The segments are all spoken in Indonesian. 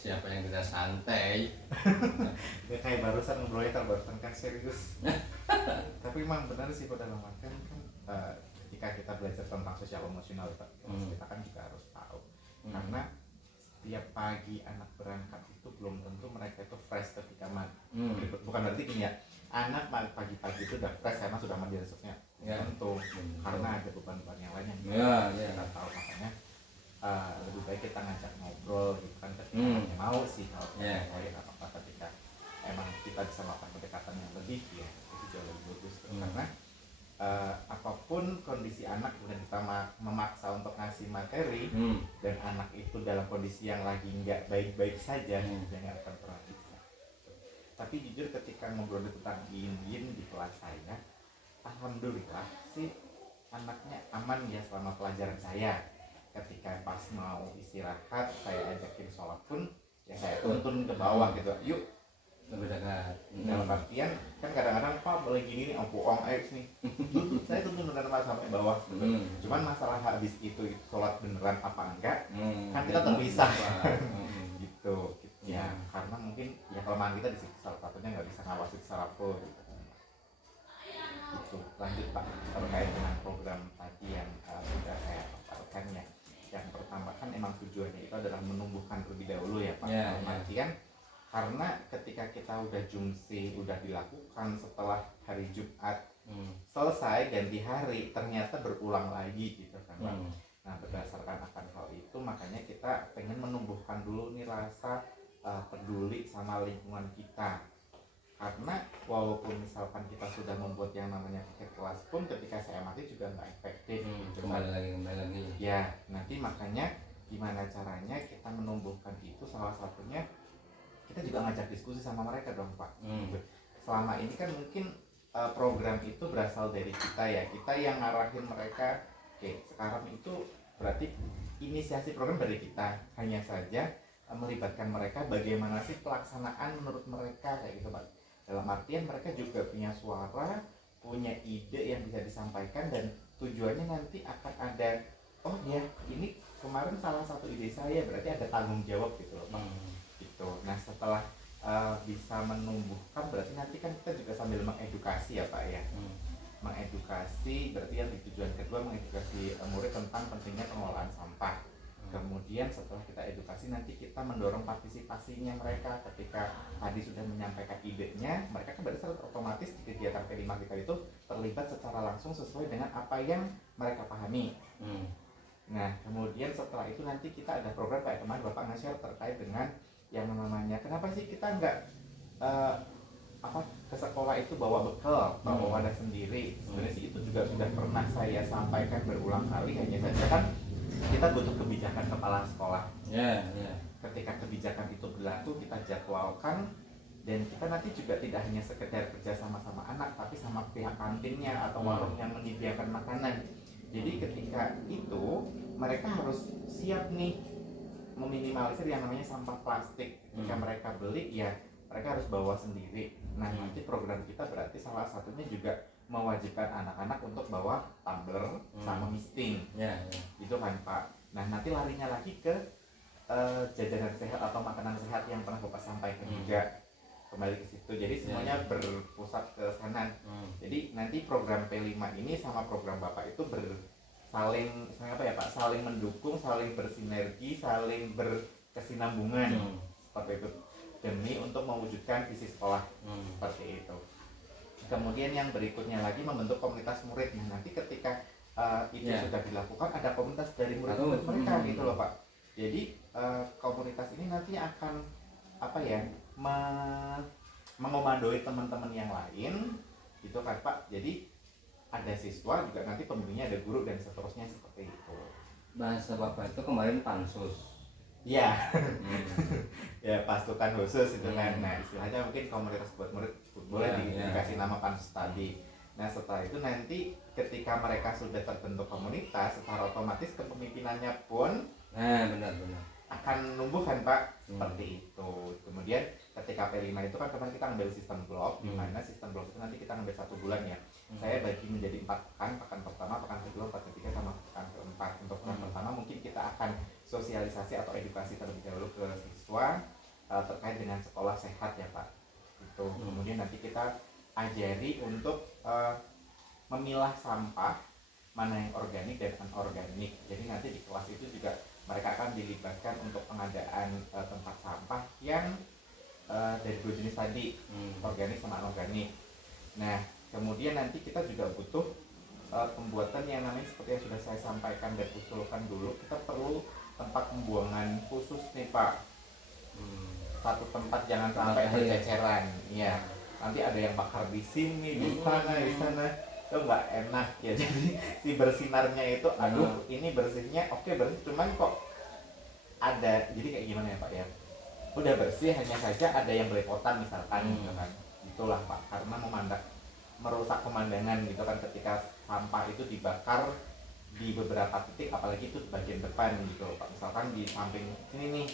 siapa yang kita santai. Ya kayak barusan ngobrolnya barusan kan serius. Tapi memang benar sih pada dalam artian kan ketika kita belajar tentang sosial emosional kita kan juga harus tahu karena setiap pagi anak berangkat itu belum tentu mereka itu fresh ketika bukan berarti gini ya, anak pagi-pagi itu udah fresh karena sudah mandi besoknya tentu karena ada beban-beban yang lain yang kita tahu. Makanya lebih baik kita ngajak ngobrol gitu kan ketika anaknya mau sih kalau apa ketika emang kita bisa melakukan pendekatan yang lebih ya itu jauh lebih bagus karena apapun kondisi anak kemudian kita memaksa untuk ngasih materi dan anak itu dalam kondisi yang lagi nggak baik-baik saja dia nggak akan pernah bisa. Tapi jujur ketika ngobrol tentang yin di kelas saya, alhamdulillah sih anaknya aman ya selama pelajaran saya. Ketika pas mau istirahat saya ajakin sholat pun ya saya tuntun ke bawah gitu, yuk lebih dekat. Dalam artian kan kadang-kadang Pak boleh gini nih puong X nih saya tuntun beneran sampai bawah gitu. Cuman masalah habis itu sholat beneran apa enggak kan kita terpisah gitu ya karena mungkin ya kelemahan kita di situ salah satunya nggak bisa ngawasin secara full gitu. Lanjut Pak terkait dengan program tadi yang sudah saya paparkan ya. Yang pertama kan emang tujuannya itu adalah menumbuhkan terlebih dahulu ya Pak. Artian karena ketika kita udah jumsi udah dilakukan setelah hari Jumat selesai ganti hari ternyata berulang lagi gitu kan Pak. Nah berdasarkan akan hal itu makanya kita pengen menumbuhkan dulu nih rasa peduli sama lingkungan kita. Karena walaupun misalkan kita sudah membuat yang namanya tiket kelas pun ketika saya mati juga nggak efektif kembali lagi ya. Nanti makanya gimana caranya kita menumbuhkan itu, salah satunya kita juga ngajak diskusi sama mereka dong Pak. Selama ini kan mungkin program itu berasal dari kita ya, kita yang ngarahin mereka. Oke, sekarang itu berarti inisiasi program dari kita, hanya saja melibatkan mereka bagaimana sih pelaksanaan menurut mereka kayak gitu Pak. Dalam artian mereka juga punya suara, punya ide yang bisa disampaikan dan tujuannya nanti akan ada oh ya ini kemarin salah satu ide saya berarti ada tanggung jawab gitu loh Pak. Gitu. Nah setelah bisa menumbuhkan berarti nanti kan kita juga sambil mengedukasi ya Pak ya. Mengedukasi berarti yang tujuan kedua mengedukasi murid tentang pentingnya pengelolaan sampah. Kemudian setelah kita edukasi nanti kita mendorong partisipasinya mereka ketika tadi sudah menyampaikan idenya, mereka kan berarti otomatis di kegiatan P5 kita itu terlibat secara langsung sesuai dengan apa yang mereka pahami. Nah kemudian setelah itu nanti kita ada program kayak kemarin Bapak nge-share terkait dengan yang namanya kenapa sih kita nggak ke sekolah itu bawa bekal, bawa wadah sendiri. Sebenarnya sih itu juga sudah pernah saya sampaikan berulang kali, hanya saja kan kita butuh kebijakan kepala sekolah. Ketika kebijakan itu berlaku kita jadwalkan dan kita nanti juga tidak hanya sekedar kerja sama anak tapi sama pihak kantinnya atau warung yang menyediakan makanan. Jadi ketika itu mereka harus siap nih meminimalisir yang namanya sampah plastik. Jika mereka beli ya mereka harus bawa sendiri. Nah nanti program kita berarti salah satunya juga mewajibkan anak-anak untuk bawa tumbler sama misting gitu kan Pak. Nah nanti larinya lagi ke jajanan sehat atau makanan sehat yang pernah Bapak sampaikan juga kembali ke situ. Jadi semuanya berpusat ke sana. Jadi nanti program P5 ini sama program Bapak itu saling apa ya Pak, saling mendukung, saling bersinergi, saling berkesinambungan seperti itu demi untuk mewujudkan visi sekolah seperti itu. Kemudian yang berikutnya lagi membentuk komunitas murid. Nah nanti ketika itu sudah dilakukan ada komunitas dari murid-murid mereka gitu loh Pak. Jadi komunitas ini nanti akan apa ya mengomandoi teman-teman yang lain gitu kan Pak. Jadi ada siswa juga nanti pembimbingnya ada guru dan seterusnya seperti itu. Bahasa Bapak itu kemarin pansus. Ya, ya pasukan khusus itu kan. Nah istilahnya mungkin komunitas buat murid boleh dikasih nama pansus tadi. Nah setelah itu nanti ketika mereka sudah terbentuk komunitas, secara otomatis kepemimpinannya pun benar akan numbuh kan Pak, seperti itu. Kemudian ketika P5 itu kan kemarin kita ngambil sistem blok, di mana sistem blok itu nanti kita ngambil 1 bulan ya. Saya bagi menjadi 4 pekan pertama, pekan kedua, pekan ketiga, sama pekan keempat. Untuk pekan pertama mungkin kita akan sosialisasi atau edukasi terlebih dahulu ke siswa. untuk memilah sampah mana yang organik dan anorganik. Jadi nanti di kelas itu juga mereka akan dilibatkan untuk pengadaan tempat sampah yang dari dua jenis tadi, organik sama anorganik. Nah, kemudian nanti kita juga butuh pembuatan yang namanya seperti yang sudah saya sampaikan dan usulkan dulu, kita perlu tempat pembuangan khusus nih Pak. Satu tempat jangan sampai berceceran. Iya. Nanti ada yang bakar di sini, di sana, itu nggak enak ya. Jadi si bersinarnya itu, aduh ini bersihnya oke bersih, cuman kok ada, jadi kayak gimana ya Pak ya? Udah bersih, hanya saja ada yang belepotan misalkan gitu kan. Itulah Pak, karena merusak pemandangan gitu kan ketika sampah itu dibakar di beberapa titik, apalagi itu bagian depan gitu Pak. Misalkan di samping sini nih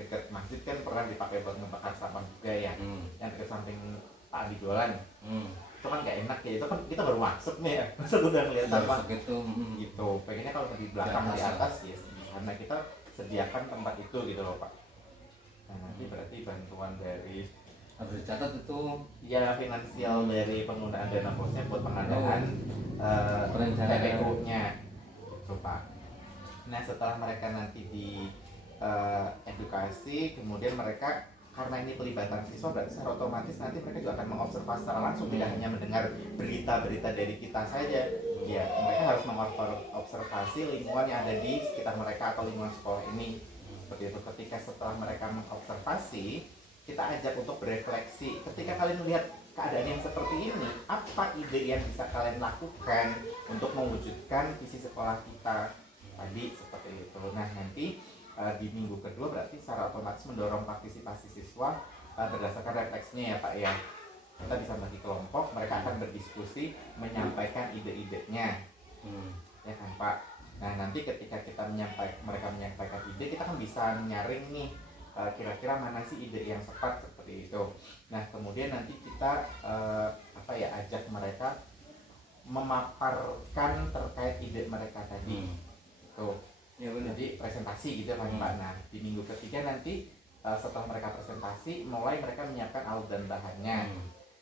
dekat masjid kan pernah dipakai buat membakar sampah juga ya, yang dekat samping Pak Adi jualan. Itu kan gak enak ya, itu kan kita baru masuk nih ya, masa udah ngeliat sampah gitu. Pengennya kalau di belakang di atas ya di sana kita sediakan tempat itu gitu loh Pak. Nah nanti berarti bantuan dari harus dicatat itu ya finansial dari penggunaan dana posnya buat pengadaan PPU-nya gitu Pak. Nah setelah mereka nanti di edukasi, kemudian mereka karena ini pelibatan siswa, berarti secara otomatis nanti mereka juga akan mengobservasi secara langsung, tidak hanya mendengar berita-berita dari kita saja. Ya, mereka harus mengobservasi lingkungan yang ada di sekitar mereka atau lingkungan sekolah ini. Seperti itu, ketika setelah mereka mengobservasi, kita ajak untuk berefleksi. Ketika kalian melihat keadaan yang seperti ini, apa ide yang bisa kalian lakukan untuk mewujudkan visi sekolah kita tadi, seperti itu. Nah nanti di minggu kedua berarti secara otomatis mendorong partisipasi siswa berdasarkan refleksinya ya Pak ya. Kita bisa bagi kelompok, mereka akan berdiskusi, menyampaikan ide-idenya, ya kan Pak. Nah nanti ketika mereka menyampaikan ide, kita kan bisa nyaring nih kira-kira mana sih ide yang tepat seperti itu. Nah kemudian nanti kita ajak mereka memaparkan terkait ide mereka tadi. Tuh. Ya, jadi presentasi gitu kan Pak. Nah di minggu ketiga nanti setelah mereka presentasi, mulai mereka menyiapkan alat dan bahannya.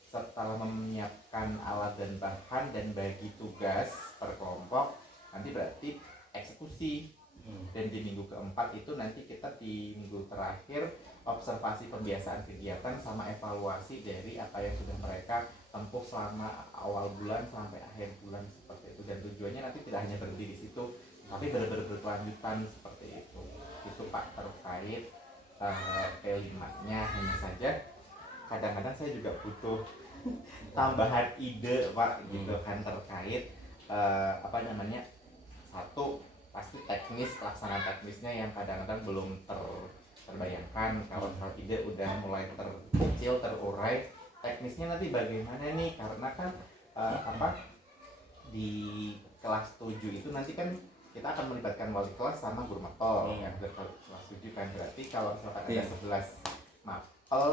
Setelah menyiapkan alat dan bahan dan bagi tugas per kelompok, nanti berarti eksekusi. Dan di minggu keempat itu nanti kita di minggu terakhir observasi pembiasaan kegiatan sama evaluasi dari apa yang sudah mereka tempuh selama awal bulan sampai akhir bulan seperti itu. Dan tujuannya nanti tidak hanya berhenti di situ, tapi benar-benar berkelanjutan seperti itu. Itu Pak terkait P5-nya. Hanya saja kadang-kadang saya juga butuh tambahan ide Pak gitu kan terkait satu pasti teknis, pelaksanaan teknisnya yang kadang-kadang belum terbayangkan. Kalau ide udah mulai terkecil, terurai, teknisnya nanti bagaimana nih, karena kan di kelas 7 itu nanti kan kita akan melibatkan wali kelas sama guru mapel yang kelas 7 kan. Berarti kalau misalkan ada 11 mapel,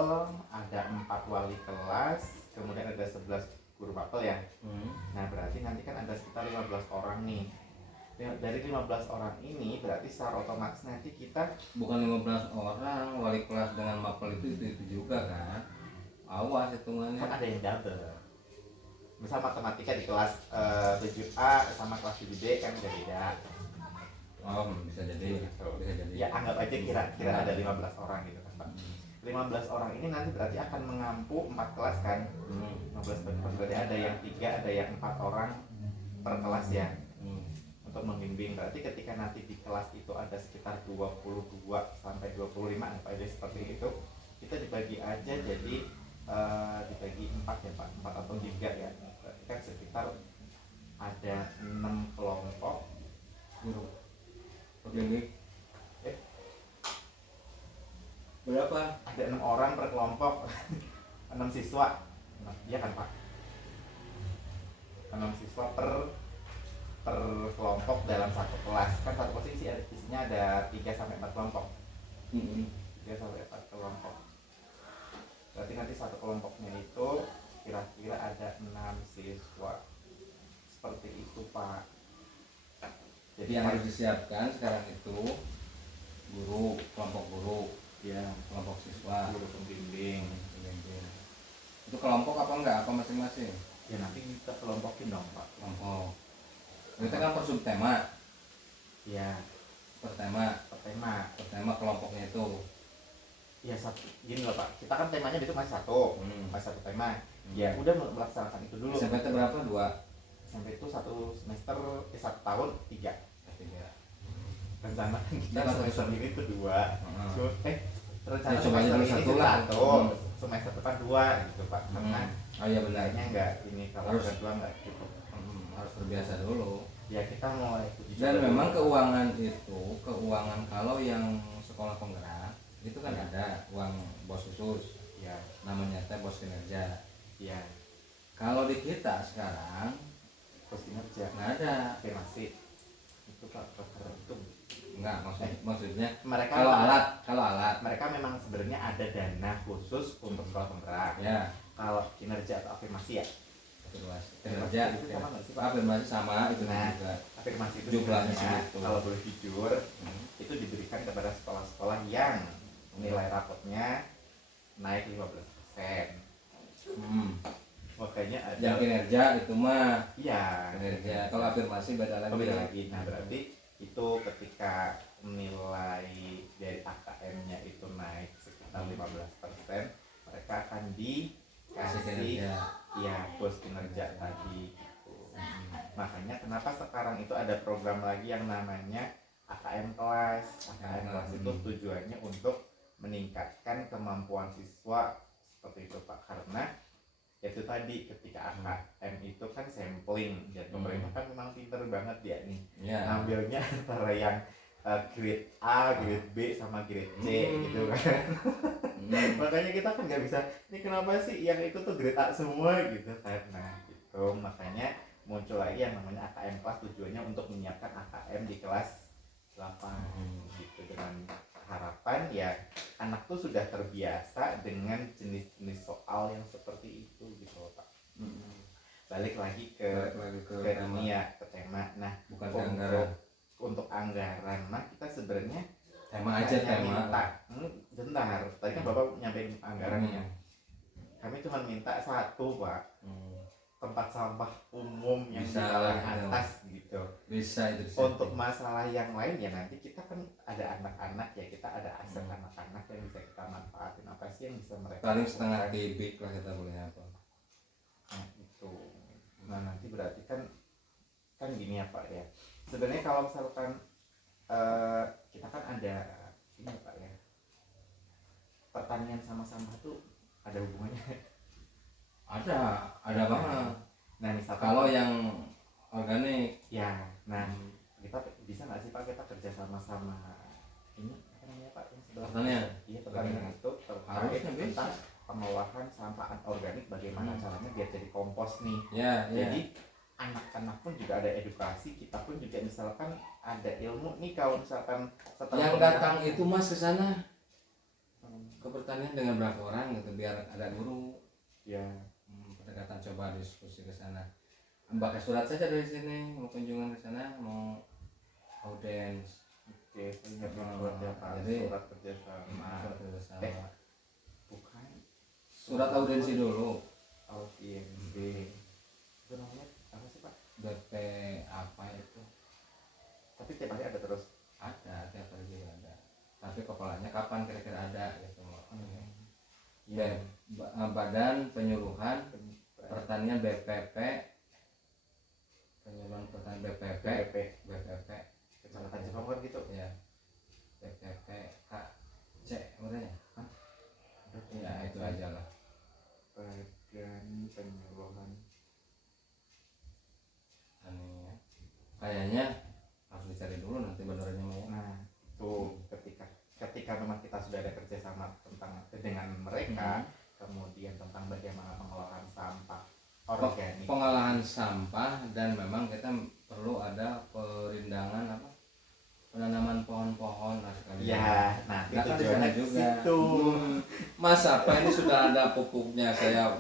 ada 4 wali kelas, kemudian ada 11 guru mapel ya. Nah berarti nanti kan ada sekitar 15 orang nih. Dari 15 orang ini berarti secara otomatis nanti kita bukan 15 orang wali kelas dengan mapel itu juga kan. Awas hitungannya. Kan ada yang double. Misal matematika di kelas 7A sama kelas 7B kan beda. Oh, bisa jadi. Bisa jadi. Ya anggap aja kira-kira ada 15 orang gitu kan Pak. 15 orang ini nanti berarti akan mengampu 4 kelas kan. 15 berarti ada yang 3, ada yang 4 orang per kelas ya. Untuk membimbing. Berarti ketika nanti di kelas itu ada sekitar 22 sampai 25 apa aja seperti itu, kita dibagi aja jadi dibagi 4 ya Pak, 4 atau 3 ya. Berarti kan sekitar ada 6 kelompok guru. Oke. Berapa? Ada 6 orang per kelompok. 6 siswa. Iya kan Pak? 6 siswa per kelompok dalam satu kelas. Kan satu kelas isinya ada 3 sampai 4 kelompok. 3 sampai 4 kelompok. Berarti nanti satu kelompoknya itu kira-kira ada 6 siswa. Seperti itu Pak. Jadi yang harus disiapkan sekarang itu guru, kelompok guru, ya, kelompok siswa, guru pembimbing. Itu kelompok apa enggak? Apa masing-masing? Ya nanti kita kelompokin dong Pak. kelompok. Kita kan per subtema, Iya, per tema, tema. per tema kelompoknya itu. Ya satu, gini loh Pak, kita kan temanya itu masih satu, masih satu tema. Ya udah melaksanakan itu dulu. SMP itu berapa? 2. SMP itu satu semester, 1 tahun 3. 3. Rencana kita Ya, semester ini tuh 2. Rencana Ya, cobanya semester dulu ini satu sih lah. satu, semester depan 2 gitu Pak. Karena Oh iya benar. kayaknya enggak ini kalau Harus. kedua enggak cukup. Harus terbiasa dulu. Ya kita mau uji Dan coba memang dulu. keuangan itu, keuangan kalau yang sekolah penggerak itu kan ada uang bos khusus, Ya, namanya teh bos kinerja. ya, Kalau di kita sekarang terus kinerja. nggak ada. Afirmasi itu Pak, proker itu. Nggak maksudnya Mereka kalau alat mereka memang sebenarnya ada dana khusus untuk sekolah penggerak. ya Kalau kinerja atau afirmasi ya, afirmasi kinerja itu sama nggak sih Pak? afirmasi sama itu Nah, juga. afirmasi itu Jumlahnya sebenarnya segitu. kalau boleh jujur itu diberikan kepada sekolah-sekolah yang nilai rapotnya naik 15%. Makanya ada Yang kinerja itu mah iya kinerja. Kalau afirmasi beda lagi. beda lagi. Nah berarti itu ketika nilai dari AKM-nya itu naik sekitar 15%, mereka akan Kasih dikasih kinerja. ya bos kinerja tadi gitu. Makanya kenapa sekarang itu ada program lagi yang namanya AKM kelas. AKM kelas itu tujuannya untuk meningkatkan kemampuan siswa seperti itu Pak, karena itu tadi ketika AKM itu kan sampling dan pemerintah kan memang pinter banget ya nih ngambilnya antara yang grade A, grade B sama grade C gitu kan. Makanya kita kan nggak bisa ini kenapa sih yang itu tuh grade A semua gitu kan. Nah gitu makanya muncul lagi yang namanya AKM kelas, tujuannya untuk menyiapkan AKM di kelas 8 gitu, dengan harapan ya anak tuh sudah terbiasa dengan jenis-jenis soal yang seperti itu gitu Pak. Balik lagi ke ini ya, ke tema. Nah bukan ke anggaran. Untuk anggaran mah kita sebenarnya Tema aja tema. minta bentar, tadi kan Bapak nyampein anggarannya. Kami cuma minta satu Pak, tempat sampah umum yang Bisa di paling lah, atas gitu. Bisa itu. Untuk masalah yang lain ya nanti kita kan ada anak-anak ya, kita ada aset anak-anak yang bisa kita manfaatin. Apa sih yang bisa mereka Paling setengah kubik lah kita boleh apa. Nah itu. Nah nanti berarti kan gini ya Pak ya. Sebenarnya kalau misalkan kita kan ada ini ya Pak ya, pertanian sama sampah tuh ada hubungannya. Ada banget. Nah misalkan Kalau yang organik ya, nah kita bisa nggak sih Pak kita kerja sama ini apa namanya Pak yang sebelah pertanian. Iya pertanian itu terkait Harusnya bisa. tentang pengolahan sampah anorganik, bagaimana caranya biar jadi kompos nih. Ya. Jadi anak-anak pun juga ada edukasi, kita pun juga misalkan ada ilmu nih kalau misalkan setelah Yang datang itu Mas ke sana ke pertanian dengan berapa orang gitu biar ada guru. ya Pendekatan coba diskusi ke sana. Pakai surat saja dari sini mau kunjungan ke sana mau audiens. oke, saya ingat suratnya Pak, Jadi, surat kerjasama. Surat kerjasama. Bukan Surat audiensi dulu. audiens itu namanya apa sih Pak? BP apa itu? Tapi tiap hari ada terus. Ada tiap hari juga ada. Tapi kepalanya kapan kira-kira ada gitu. Ya. Badan Penyuluhan Pertanian BPP, Penyuluhan Pertanian BPP, Kecamatan Cipamuat gitu. ya BPP KC namanya. Ya itu aja lah. Badan Penyuluhan. Kayaknya harus dicari dulu nanti benernya mau. Nah tuh ketika memang kita sudah ada kerjasama dengan mereka, kemudian tentang bagaimana pengolahan sampah organik, Pengolahan sampah, dan memang kita perlu ada perindangan apa, penanaman pohon-pohon lah sekali. ya nanti Nah, kan tujuannya di sana juga situ. Mas apa ini sudah ada pupuknya, saya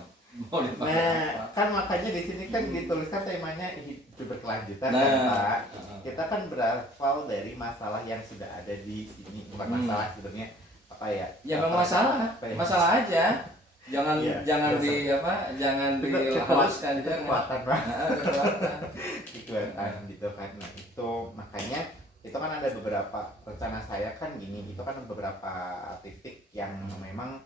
mau dipakai Nah apa? kan makanya di sini kan dituliskan temanya hidup berkelanjutan Nah, kan Pak. Kita kan berawal dari masalah yang sudah ada di sini, bukan masalah sebenarnya apa ya? Ya memang masalah, apa ya? masalah aja. jangan Iya, jangan dosa. di apa jangan dihawaskan itu jangan. kekuatan Pak. Kekuatan. Kekuatan gitu kan. Nah itu makanya itu kan ada beberapa rencana saya kan gini, itu kan beberapa titik yang memang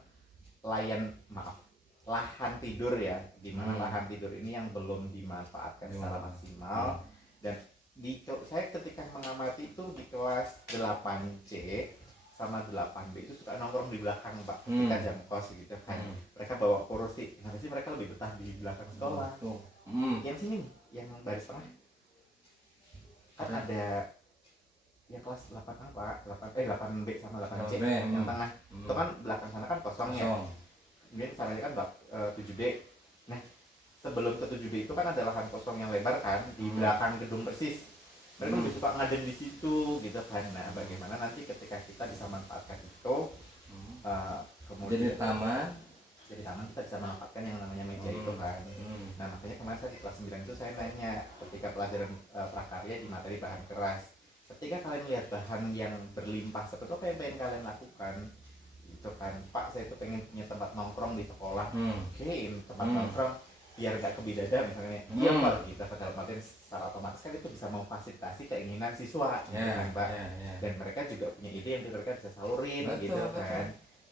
lahan tidur ya, di mana lahan tidur ini yang belum dimanfaatkan secara maksimal. Dan saya ketika mengamati itu di kelas 8C sama 8B itu suka nongkrong di belakang Pak, ketika jam kos gitu kan. Mereka bawa kursi, kenapa sih mereka lebih betah di belakang sekolah? Yang sini, yang baris tengah kan ada yang kelas 8 apa? 8B sama 8C yang tengah. Itu kan belakang sana kan kosong ya. Kemudian sana kan 7B. Nah, sebelum ke 7B itu kan ada lahan kosong yang lebar kan di belakang gedung persis. Mereka lebih suka ngadem di situ gitu kan. Nah, bagaimana nanti ketika kita bisa manfaatkan itu, kemudian Jadi taman kita bisa manfaatkan yang namanya meja itu kan. Nah, makanya kemarin saya di kelas 9 itu saya nanya ketika pelajaran prakarya di materi bahan keras, ketika kalian lihat bahan yang berlimpah seperti apa yang pengen kalian lakukan itu kan, Pak saya itu pengen punya tempat nongkrong di sekolah. Oke, tempat nongkrong biar gak kebidada misalnya. Iya Pak, kita pada materi secara otomatis kan itu bisa memfasilitasi keinginan siswa gitu kan Pak. Dan mereka juga punya ide yang mereka bisa salurin gitu kan.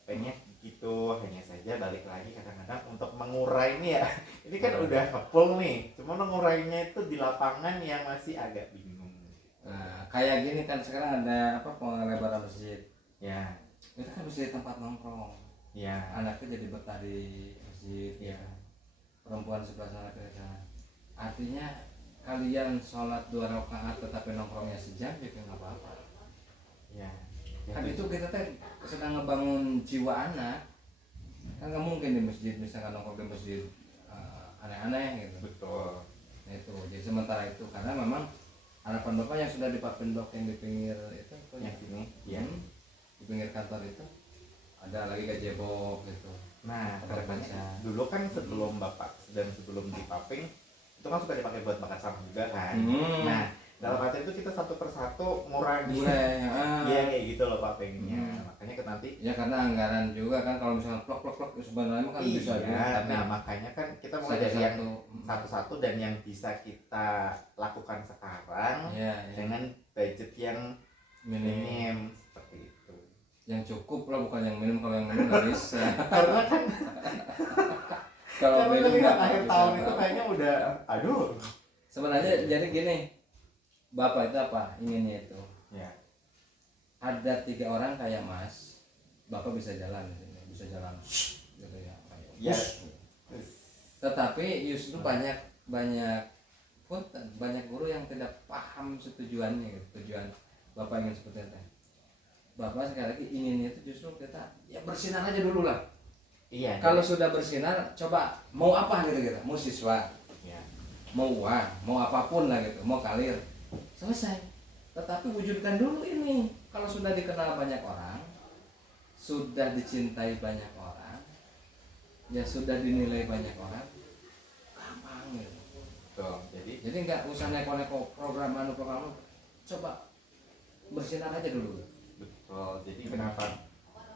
Pengen gitu, hanya saja balik lagi kadang-kadang untuk mengurai ini ya. Ini kan udah ngepul nih, cuma mengurainya itu di lapangan yang masih agak bingung. Nah, kayak gini kan sekarang ada apa pengelebaran masjid. Ya. Itu kan masjid tempat nongkrong. Ya. Anaknya jadi betah di masjid. Ya. Perempuan sebelah sana ke sana. Artinya kalian sholat 2 rakaat tetapi nongkrongnya sejam juga nggak apa-apa. Ya. Kan itu kita teh sedang ngebangun jiwa anak. Kan nggak mungkin di masjid misalkan nongkrong di masjid aneh-aneh gitu. Betul. Nah itu jadi sementara itu karena memang harapan bapak yang sudah di Papendok yang di pinggir itu yang sini ya. Di pinggir kantor itu ada lagi gazebo gitu. Nah kedepannya dulu kan sebelum bapak dan sebelum di Paping itu kan suka dipakai buat bakar sampah juga kan. Nah dalam arti itu kita satu persatu ngurangi iya kayak gitu loh Papingnya. Makanya ke nanti ya karena anggaran juga kan kalau misalnya plok sebenarnya kan bisa juga. Nah makanya kan kita mulai dari yang satu-satu dan yang bisa kita lakukan sekarang dengan budget yang minim seperti itu. Yang cukup lah bukan yang minim, kalau yang minim nggak bisa. Karena kan kalau minim akhir tahun itu kayaknya udah aduh. Sebenarnya jadi gini, bapak itu apa inginnya itu? Ya. Ada 3 orang kayak Mas, bapak bisa jalan di sini, bisa jalan gitu ya. Ya. Tetapi justru banyak guru yang tidak paham setujuannya gitu, tujuan bapak ingin seperti itu. Bapak sekali lagi inginnya itu justru kita ya bersinar aja dulu lah. Iya. Kalau sudah bersinar, coba mau apa gitu, mau siswa, ya. mau uang, mau apapun lah gitu, mau karir, selesai. Tetapi wujudkan dulu ini. Kalau sudah dikenal banyak orang, sudah dicintai banyak orang, ya sudah dinilai banyak orang, gampang gitu. Tuh, jadi nggak usah neko-neko program, coba bersinar aja dulu. Betul. Jadi kenapa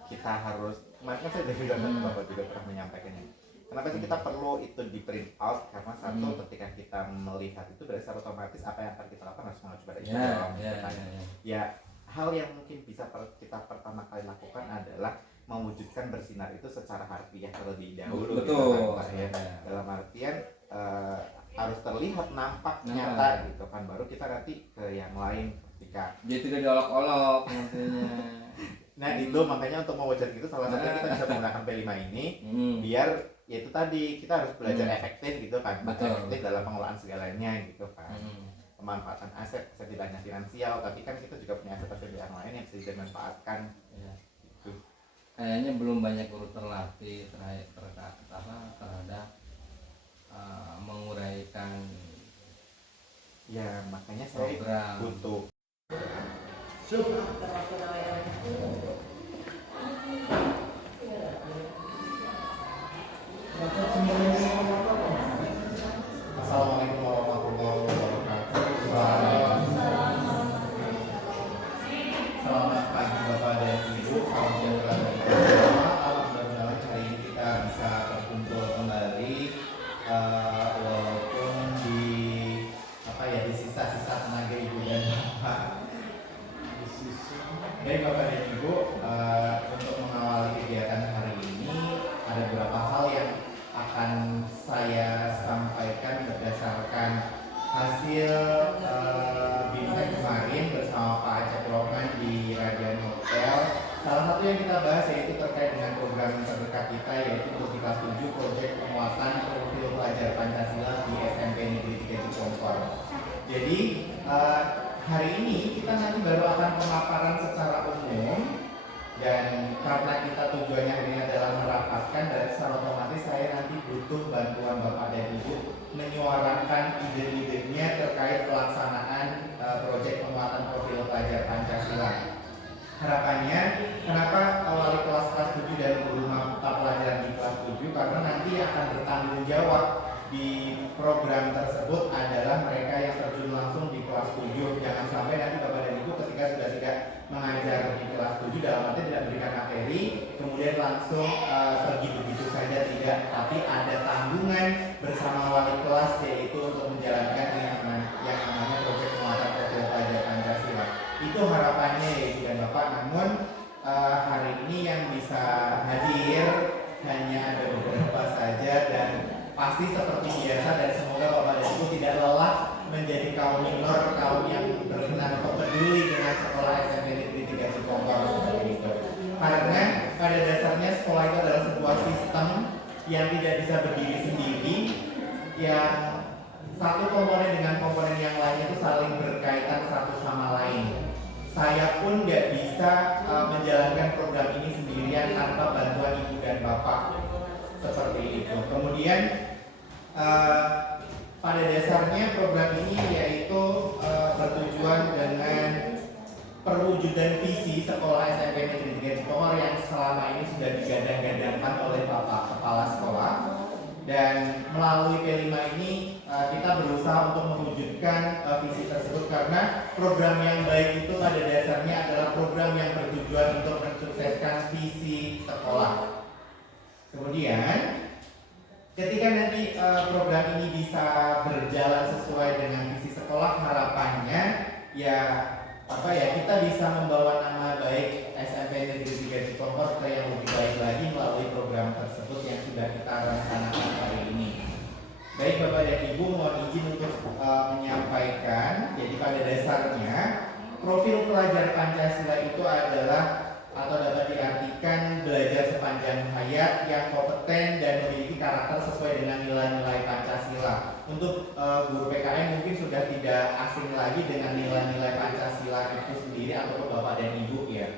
kita harus, kemarin kan saya juga bapak juga pernah menyampaikannya. Kenapa sih kita perlu itu di print out? Karena satu ketika kita melihat itu berarti secara otomatis apa yang akan kita lakukan harus mengacu pada itu. Ya, hal yang mungkin bisa kita pertama kali lakukan adalah mewujudkan bersinar itu secara harfiah terlebih dahulu. Betul. Gitu kan, ya. Dalam artian harus terlihat nampak nyata gitu kan, baru kita nanti ke yang lain ketika dia tidak diolok-olok nantinya. Nah itu makanya untuk mewujudkan itu salah satunya kita bisa menggunakan P5 ini biar ya itu tadi kita harus belajar efektif gitu kan. Efektif dalam pengelolaan segalanya gitu kan. Pemanfaatan aset tidak hanya finansial tapi kan kita juga punya aset-aset yang lain yang bisa dimanfaatkan ya. Gitu. Kayaknya belum banyak guru terlatih terhadap menguraikan ya, makanya saya butuh Assalamualaikum warahmatullahi wabarakatuh. Selamat pagi Bapak dan Ibu. Salam sejahtera bagi kita semua. Alhamdulillah hari ini kita bisa kita, yaitu untuk di kelas 7 proyek penguatan profil pelajar Pancasila di SMP Negeri 3 Cikompor. Jadi hari ini kita nanti baru akan pemaparan secara umum, dan karena kita tujuannya hari ini adalah merapatkan, dan secara otomatis saya nanti butuh bantuan Bapak dan Ibu menyuarakan ide-idenya terkait pelaksanaan proyek penguatan profil pelajar Pancasila. Harapannya, kenapa wali kelas 7 dan guru mata pelajaran di kelas 7? Karena nanti akan bertanggung jawab di program tersebut adalah mereka yang terjun langsung di kelas 7. Jangan sampai nanti Bapak dan Ibu ketika sudah tidak mengajar di kelas 7 dalam arti tidak berikan materi, kemudian langsung pergi begitu saja, tidak. Tapi ada tanggungan bersama wali kelas, yaitu untuk menjalankan yang namanya proyek penguatan profil pelajar Pancasila. Itu harapannya ya Ibu dan Bapak. Namun hari ini yang bisa hadir hanya ada beberapa saja, dan pasti seperti biasa, dan semoga Bapak dan Ibu tidak lelah menjadi kaum minor, kaum yang berkenan atau peduli dengan sekolah SMP Negeri 3 Cikompor seperti itu. Karena pada dasarnya sekolah itu adalah sebuah sistem yang tidak bisa berdiri sendiri, yang satu komponen dengan komponen yang lain itu saling berkaitan satu sama lain. Saya pun nggak bisa menjalankan program ini sendirian tanpa bantuan Ibu dan Bapak, seperti itu. Kemudian pada dasarnya program ini yaitu bertujuan dengan perwujudan visi sekolah SMP Negeri 3 Cikompor yang selama ini sudah digadang-gadangkan oleh Bapak Kepala Sekolah. Dan melalui P5 ini kita berusaha untuk mewujudkan visi tersebut, karena program yang baik itu pada dasarnya adalah program yang bertujuan untuk mensukseskan visi sekolah. Kemudian ketika nanti program ini bisa berjalan sesuai dengan visi sekolah, harapannya kita bisa membawa nama baik SMP Negeri 3 Cikompor ke yang lebih baik lagi melalui program tersebut yang sudah kita rencanakan hari ini. Baik Bapak dan Ibu, mohon izin untuk menyampaikan. Jadi pada dasarnya profil pelajar Pancasila itu adalah, atau dapat diartikan, belajar sepanjang hayat yang kompeten dan memiliki karakter sesuai dengan nilai-nilai Pancasila. Untuk guru PKN mungkin sudah tidak asing lagi dengan nilai-nilai Pancasila itu sendiri, atau Bapak dan Ibu ya.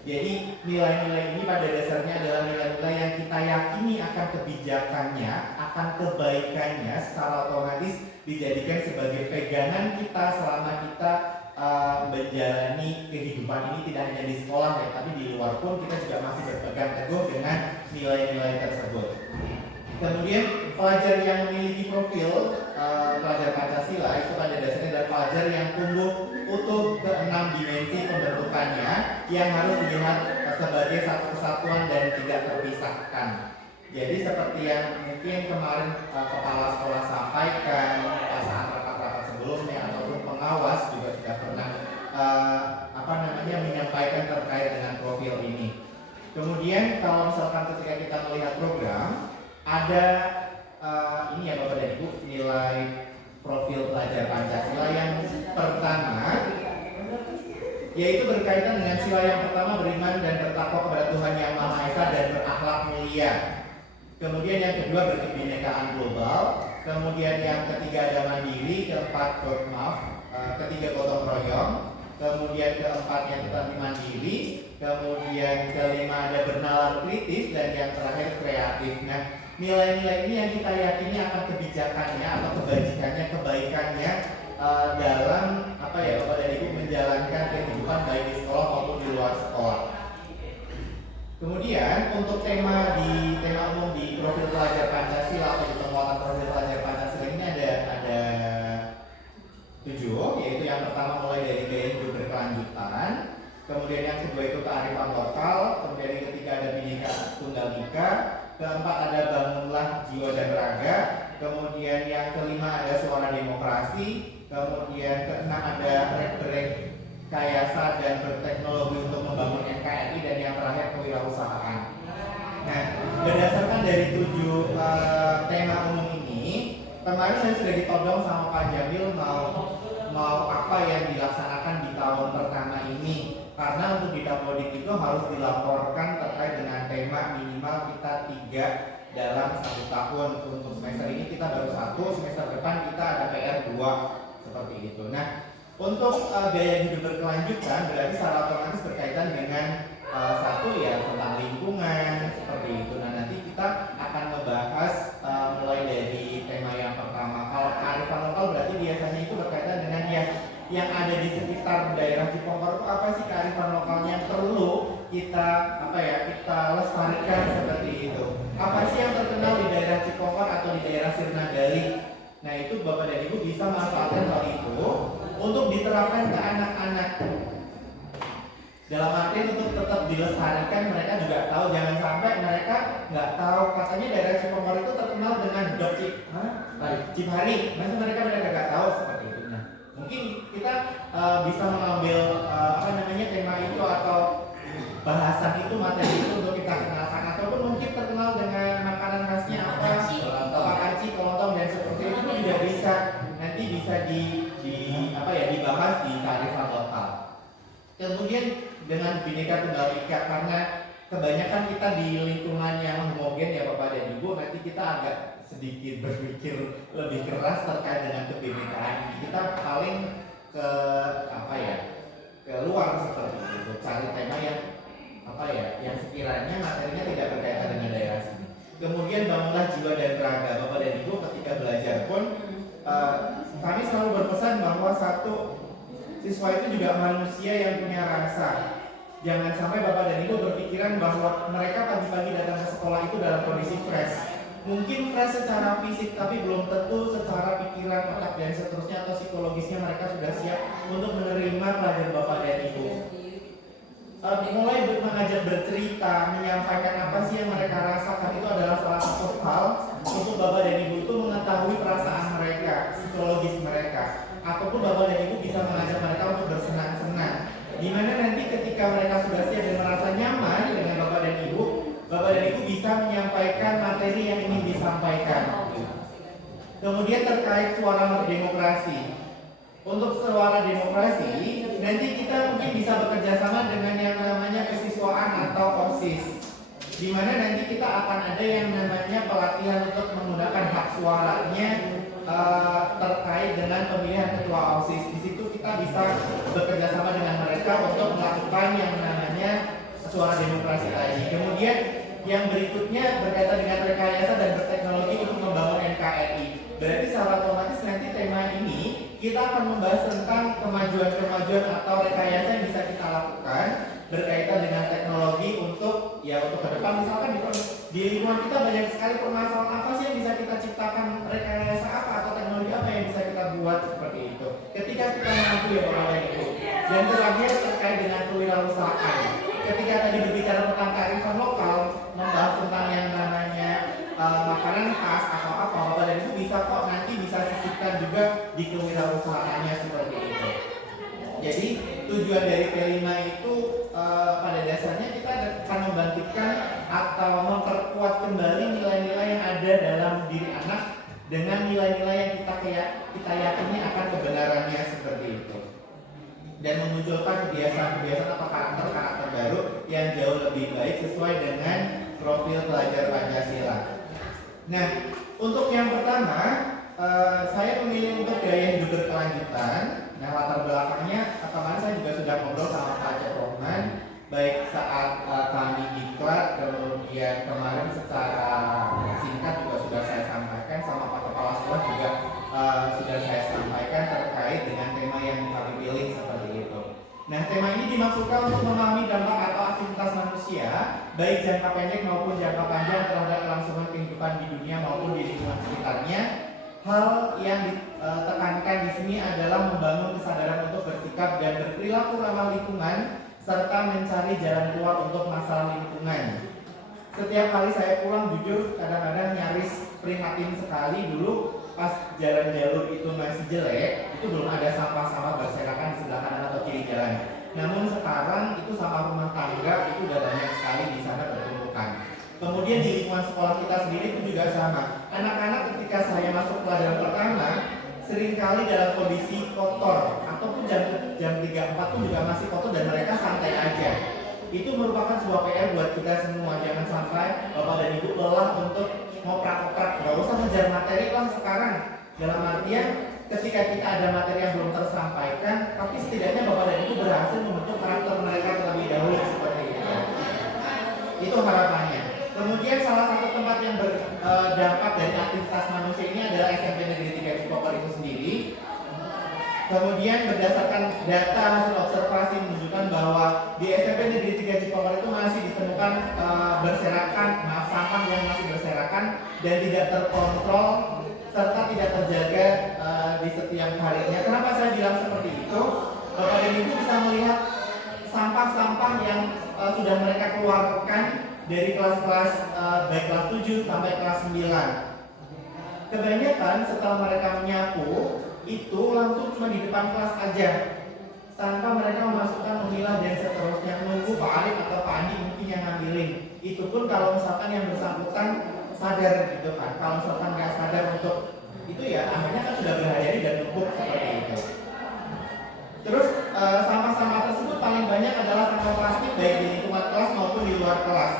Jadi nilai-nilai ini pada dasarnya adalah nilai-nilai yang kita yakini akan kebijakannya, akan kebaikannya secara otomatis dijadikan sebagai pegangan kita selama kita menjalani kehidupan ini, tidak hanya di sekolah ya, tapi di luar pun kita juga masih berpegang teguh dengan nilai-nilai tersebut. Kemudian pelajar yang memiliki profil pelajar Pancasila itu pada dasarnya adalah pelajar yang tumbuh utuh ke 6 dimensi pembentukannya, yang harus dilihat sebagai satu kesatuan dan tidak terpisahkan. Jadi seperti yang mungkin kemarin kepala sekolah sampaikan saat rapat-rapat sebelumnya, ataupun pengawas juga sudah pernah menyampaikan terkait dengan profil ini. Kemudian kalau misalkan ketika kita melihat program, ada ini ya Bapak dan Ibu, nilai profil pelajar Pancasila yang pertama, yaitu berkaitan dengan sila yang pertama, beriman dan bertakwa kepada Tuhan Yang Maha Esa dan berakhlak mulia. Kemudian yang kedua, berkebinekaan global. Kemudian yang ketiga ada mandiri, ketiga gotong royong. Kemudian keempatnya tetap mandiri. Kemudian kelima ada bernalar kritis, dan yang terakhir kreatif. Nah, nilai-nilai ini yang kita yakini akan kebijakannya atau kebajikannya, kebaikannya dalam Bapak dan Ibu menjalankan kehidupan baik di sekolah maupun di luar sekolah. Kemudian untuk tema umum di profil pelajar Pancasila atau di penguatan profil pelajar Pancasila ini ada 7, yaitu yang pertama mulai dari gaya hidup berkelanjutan, kemudian yang kedua itu kearifan lokal, kemudian yang ketiga ada Bhinneka Tunggal Ika, keempat ada bangunlah jiwa dan raga, kemudian yang kelima ada suara demokrasi, kemudian keenam ada rekayasa dan berteknologi untuk membangun NKRI, dan yang terakhir kewirausahaan. Nah, berdasarkan dari 7 tema umum ini, kemarin saya sudah ditodong sama Pak Jamil mau apa yang dilaksanakan di tahun pertama ini, karena untuk di tahun mudik itu harus dilaporkan terkait dengan tema minimal kita 3 dalam 1 tahun. Untuk semester ini kita baru 1, semester depan kita ada PR 2 seperti itu. Nah, untuk gaya hidup berkelanjutan berarti secara otomatis berkaitan dengan satu ya tentang lingkungan seperti itu. Nah, nanti kita akan membahas mulai dari tema yang pertama. Kalau kearifan lokal berarti biasanya itu berkaitan dengan yang ada di sekitar daerah Cipongkor itu apa sih kearifan lokalnya yang perlu kita kita lestarikan seperti itu. Apa sih yang terkenal di daerah Cipongkor atau di daerah Sirnagali? Nah, itu Bapak dan Ibu bisa manfaatkan hal itu untuk diterapkan ke anak-anak. Dalam artian untuk tetap dilestarikan, mereka juga tahu, jangan sampai mereka nggak tahu. Katanya daerah Cipongkor itu terkenal dengan dok Cipari, masa mereka nggak tahu seperti itu. Nah, mungkin kita bisa mengambil tema itu atau bahasan itu, materi itu untuk kita kenalkan, ataupun mungkin terkenal dengan makanan khasnya apa, kaci, kelontong dan seperti itu juga bisa nanti bisa dibahas di kearifan lokal. Kemudian dengan Bhinneka Tunggal Ika, karena kebanyakan kita di lingkungan yang homogen ya Bapak dan Ibu, nanti kita agak sedikit berpikir lebih keras terkait dengan kebinekaan. Kita paling ke luar seperti itu, cari tema yang sekiranya materinya tidak berkaitan dengan daerah sini. Kemudian bangunlah jiwa dan raga. Bapak dan Ibu ketika belajar pun kami selalu berpesan bahwa satu, siswa itu juga manusia yang punya rasa. Jangan sampai Bapak dan Ibu berpikiran bahwa mereka pagi-pagi datang ke sekolah itu dalam kondisi fresh. Mungkin fresh secara fisik, tapi belum tentu secara pikiran, otak dan seterusnya atau psikologisnya mereka sudah siap untuk menerima pelajaran Bapak dan Ibu. Mulai mengajak bercerita, menyampaikan apa sih yang mereka rasakan, itu adalah salah satu hal untuk Bapak dan Ibu itu mengetahui perasaan mereka, psikologis mereka. Ataupun Bapak dan Ibu bisa mengajak mereka untuk bersenang-senang. Dimana nanti ketika mereka sudah siap dan merasa nyaman dengan Bapak dan Ibu bisa menyampaikan materi yang ingin disampaikan. Kemudian terkait suara demokrasi. Untuk suara demokrasi, nanti kita mungkin bisa bekerja sama dengan yang namanya kesiswaan atau OSIS. Dimana nanti kita akan ada yang namanya pelatihan untuk menggunakan hak suaranya terkait dengan pemilihan ketua OSIS. Di situ kita bisa bekerja sama dengan mereka untuk melakukan yang namanya suara demokrasi tadi. Kemudian yang berikutnya berkaitan dengan rekayasa dan berteknologi untuk membangun NKRI. Berarti secara otomatis nanti tema ini kita akan membahas tentang kemajuan-kemajuan atau rekayasa yang bisa kita lakukan berkaitan dengan teknologi untuk ke depan. Misalkan di lingkungan kita banyak sekali permasalahan, apa sih yang bisa kita ciptakan, rekayasa apa atau teknologi apa yang bisa kita buat seperti itu ketika kita mampu ya Bapak Ibu. Dan terakhir terkait dengan kewirausahaan. Ketika tadi berbicara tentang kearifan lokal, membahas tentang yang namanya makanan khas atau apa, Bapak dan Ibu bisa kok nanti bisa sisipkan juga di kewirausahaannya seperti itu. Jadi tujuan dari P5 itu pada dasarnya kita akan membangkitkan atau memperkuat kembali nilai-nilai yang ada dalam diri anak dengan nilai-nilai yang kita yakini akan kebenarannya seperti itu. Dan memunculkan kebiasaan-kebiasaan atau karakter-karakter baru yang jauh lebih baik sesuai dengan profil pelajar Pancasila. Nah, untuk yang pertama, saya memilih untuk gaya hidup berkelanjutan. Nah, latar belakangnya kemarin saya juga sudah ngobrol sama Pak Cek Rohman, baik saat kami diklat, kemudian kemarin secara singkat juga sudah saya sampaikan sama Pak Kepala Sekolah juga sudah saya sampaikan terkait dengan tema yang kami pilih seperti itu. Nah, tema ini dimaksudkan untuk memahami dampak atau aktivitas manusia baik jangka pendek maupun jangka panjang terhadap kelangsungan kehidupan di dunia maupun di lingkungan sekitarnya. Hal yang ditekankan di sini adalah membangun kesadaran untuk bersikap dan berperilaku ramah lingkungan serta mencari jalan keluar untuk masalah lingkungan. Setiap kali saya pulang jujur kadang-kadang nyaris prihatin sekali. Dulu pas jalan jalur itu masih jelek, itu belum ada sampah-sampah berserakan di sebelah kanan atau kiri jalan. Namun sekarang itu sampah rumah tangga itu udah banyak sekali di sana bertumpukan. Kemudian di lingkungan sekolah kita sendiri itu juga sama. Anak-anak ketika saya masuk pelajaran pertama seringkali dalam kondisi kotor ataupun jam 3-4 pun juga masih kotor dan mereka santai aja. itu merupakan sebuah PR buat kita semua. Jangan sampai Bapak dan Ibu lelah untuk mau praktek, nggak usah ngejar materi lah sekarang. Dalam artian ketika kita ada materi yang belum tersampaikan, tapi setidaknya Bapak dan Ibu berhasil membentuk karakter mereka terlebih dahulu seperti itu. Itu harapannya. Kemudian salah satu tempat yang berdampak dari aktivitas manusia ini adalah SMP Negeri 3 Cipokor itu sendiri. Kemudian berdasarkan data hasil observasi menunjukkan bahwa di SMP Negeri 3 Cipokor itu masih ditemukan sampah yang masih berserakan dan tidak terkontrol serta tidak terjaga di setiap harinya. Kenapa saya bilang seperti itu? Bapak dan Ibu bisa melihat sampah-sampah yang sudah mereka keluarkan dari kelas-kelas baik kelas 7 sampai kelas 9. Kebanyakan setelah mereka menyapu itu langsung cuma di depan kelas aja, tanpa mereka memasukkan, memilah dan seterusnya, nunggu Pak Arif atau Pak Andi mungkin yang ngambilin. Itu pun kalau misalkan yang bersangkutan sadar gitu kan. Kalau misalkan nggak sadar untuk itu ya akhirnya kan sudah berhari-hari dan numpuk seperti itu. Terus sampah-sampah tersebut paling banyak adalah sampah plastik baik di lingkungan kelas maupun di luar kelas.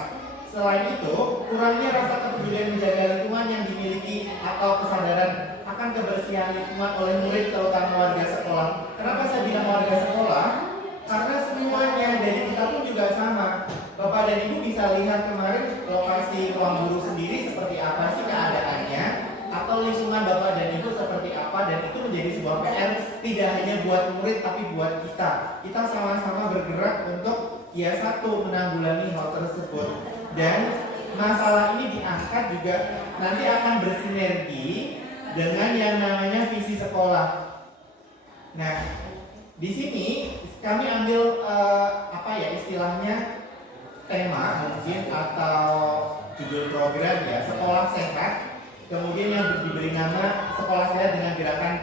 Selain itu, kurangnya rasa kepedulian menjaga lingkungan yang dimiliki atau kesadaran akan kebersihan lingkungan oleh murid terutama warga sekolah. Kenapa saya bilang warga sekolah? Karena semuanya dari kita pun juga sama. Bapak dan Ibu bisa lihat kemarin lokasi ruang guru sendiri seperti apa sih keadaannya, atau lingkungan Bapak dan Ibu seperti apa, dan itu menjadi sebuah PR tidak hanya buat murid tapi buat kita. Kita sama-sama bergerak untuk ya satu menanggulangi hal tersebut. Dan masalah ini diangkat juga nanti akan bersinergi dengan yang namanya visi sekolah. Nah, di sini kami ambil istilahnya tema mungkin atau judul program ya, sekolah sehat. Kemudian yang diberi nama sekolah sehat dengan gerakan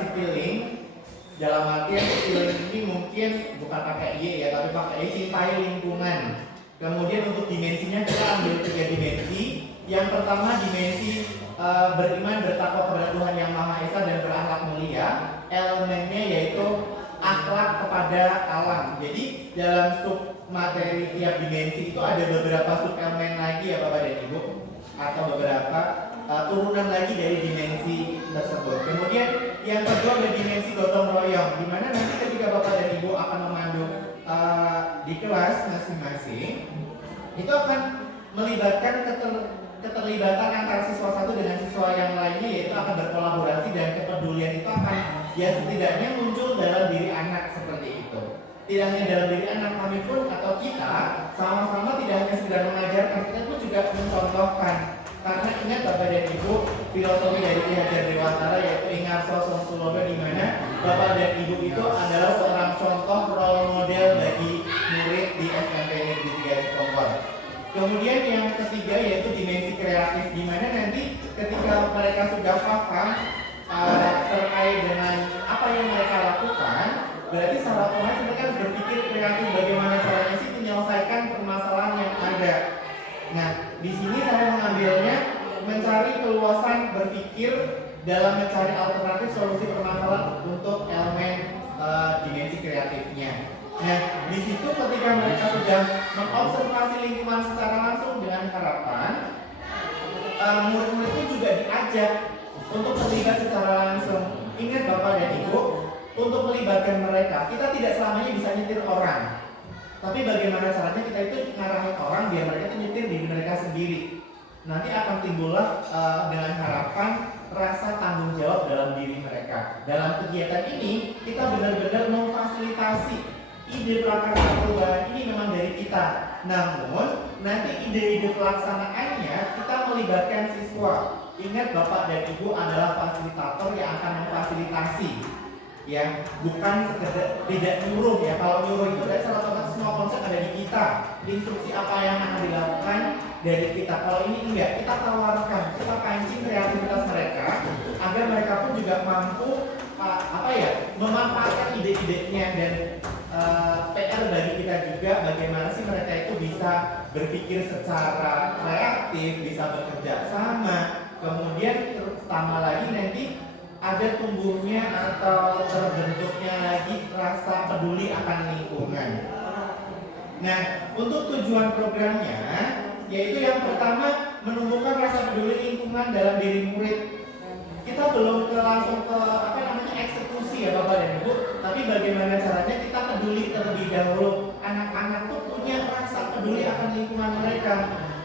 Civilink. Dalam artian Civilink ini mungkin bukan pakai Y ya, tapi pakai cintai lingkungan. Kemudian untuk dimensinya kita ambil 3 dimensi. Yang pertama dimensi beriman, bertakwa kepada Tuhan Yang Maha Esa dan berakhlak mulia. Elemennya yaitu akhlak kepada alam. Jadi dalam sub materi tiap dimensi itu ada beberapa sub elemen lagi ya Bapak dan Ibu, atau beberapa turunan lagi dari dimensi tersebut. Kemudian yang kedua ada dimensi gotong royong, di mana nanti ketika Bapak dan Ibu akan memandu di kelas masing-masing, itu akan melibatkan keterlibatan antara siswa satu dengan siswa yang lainnya, yaitu akan berkolaborasi dan kepedulian itu akan ya setidaknya muncul dalam diri anak seperti itu. Tidak hanya dalam diri anak, kami pun atau kita sama-sama tidak hanya sekedar mengajarkan, kita pun juga mencontohkan. Karena ingat Bapak dan Ibu, filosofi dari Ki Hajar Dewantara yaitu Ingarso Songsulodo, di mana Bapak dan Ibu itu adalah seorang contoh role model bagi murid di SMP Negeri 3 Cipokor. Kemudian yang ketiga yaitu dimensi kreatif, di mana nanti ketika mereka sudah paham terkait dengan apa yang mereka lakukan, berarti secara otomatis mereka harus berpikir kreatif bagaimana caranya sih menyelesaikan permasalahan yang ada. Nah, di sini saya mengambilnya mencari keluasan berpikir dalam mencari alternatif solusi permasalahan untuk elemen dimensi kreatifnya. Nah, di situ ketika mereka sudah mengobservasi lingkungan secara langsung, dengan harapan murid-murid itu juga diajak untuk terlibat secara langsung. Ingat Bapak dan Ibu, untuk melibatkan mereka, kita tidak selamanya bisa nyetir orang. Tapi bagaimana caranya kita itu ngarahin orang biar mereka itu nyetir diri mereka sendiri. Nanti akan timbullah dengan harapan rasa tanggung jawab dalam diri mereka. Dalam kegiatan ini kita benar-benar memfasilitasi ide prakarya perubahan ini memang dari kita. Namun nanti ide-ide pelaksanaannya kita melibatkan siswa. Ingat Bapak dan Ibu adalah fasilitator yang akan memfasilitasi, ya bukan sekedar tidak nyuruh ya. Kalau nyuruh itu dari salah satu semua konsep ada di kita, instruksi apa yang akan dilakukan dari kita. Kalau ini enggak, kita tawarkan, kita pancing kreativitas mereka agar mereka pun juga mampu memanfaatkan ide-idenya. Dan PR bagi kita juga bagaimana sih mereka itu bisa berpikir secara kreatif, bisa bekerja sama. Kemudian terutama lagi nanti ada tumbuhnya atau terbentuknya lagi rasa peduli akan lingkungan. Nah, untuk tujuan programnya, yaitu yang pertama menumbuhkan rasa peduli lingkungan dalam diri murid. Kita belum langsung ke eksekusi ya Bapak dan Ibu, tapi bagaimana caranya kita peduli terlebih dahulu. Anak-anak tuh punya rasa peduli akan lingkungan mereka.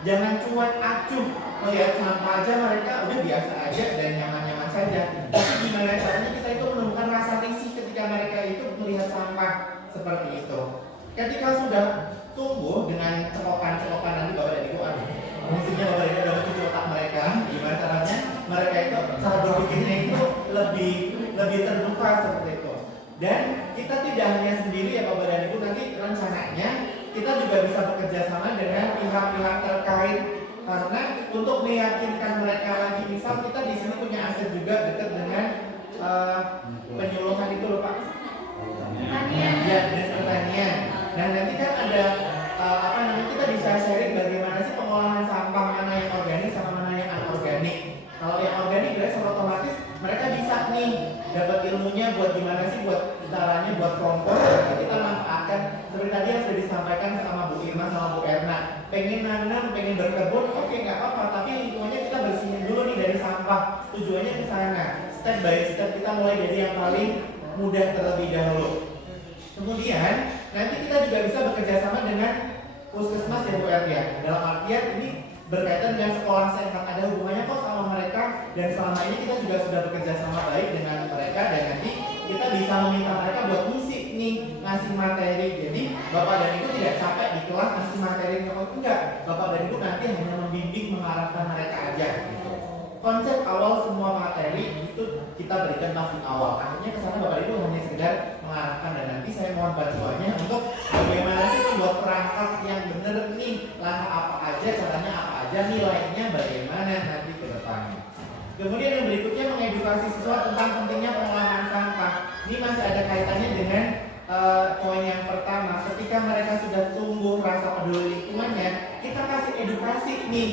Jangan cuek acuh melihat sampah aja mereka udah biasa aja dan nyaman-nyaman saja. Tapi gimana caranya kita itu menumbuhkan rasa risih ketika mereka itu melihat sampah seperti itu. Ketika sudah tumbuh dengan celokan-celokan nanti Bapak dan Ibu, maksudnya Bapak dan Ibu udah mencuci otak mereka, gimana caranya mereka itu cara berpikirnya itu lebih terbuka seperti itu. Dan kita tidak hanya sendiri ya Bapak dan Ibu, nanti rencananya kita juga bisa bekerja sama dengan pihak-pihak terkait, karena untuk meyakinkan mereka lagi, misal kita di sini punya aset juga dekat dengan penyuluhan itu loh Pak. Ya, dinas pertanian. Nah nanti kan ada kita bisa sharing bagaimana sih pengolahan sampah, mana yang organik sama mana yang anorganik. Kalau yang organik berarti otomatis mereka bisa nih dapat ilmunya buat gimana sih buat caranya buat kompos. Kita manfaatkan seperti tadi yang sudah disampaikan sama Bu Irma sama Bu Erna. Pengen nanam, pengen berkebun, oke nggak apa-apa, tapi lingkungannya kita bersihin dulu nih dari sampah. Tujuannya ke sana. Step by step kita mulai dari yang paling mudah terlebih dahulu. Kemudian nanti kita juga bisa bekerja sama dengan puskesmas ya Bu Erna. Dalam artian ini berkaitan dengan sekolah sehat, ada hubungannya kok sama mereka, dan selama ini kita juga sudah bekerja sama baik dengan mereka, dan nanti kita bisa meminta mereka buat ngisi nih, ngasih materi. Jadi Bapak dan Ibu tidak capek di kelas ngasih materi, enggak. Bapak dan Ibu nanti hanya membimbing, mengarahkan mereka aja gitu. Konsep awal semua materi itu kita berikan masih awal. Akhirnya kesana Bapak Ibu hanya sekedar mengarahkan, dan nanti saya mohon bantuannya untuk bagaimana sih membuat perangkat yang benar nih, langkah apa aja, caranya apa aja, nilainya bagaimana nanti ke depannya. Kemudian yang berikutnya mengedukasi siswa tentang pentingnya pengolahan sampah. Ini masih ada kaitannya dengan poin yang pertama. Ketika mereka sudah tumbuh rasa peduli lingkungannya, kita kasih edukasi nih,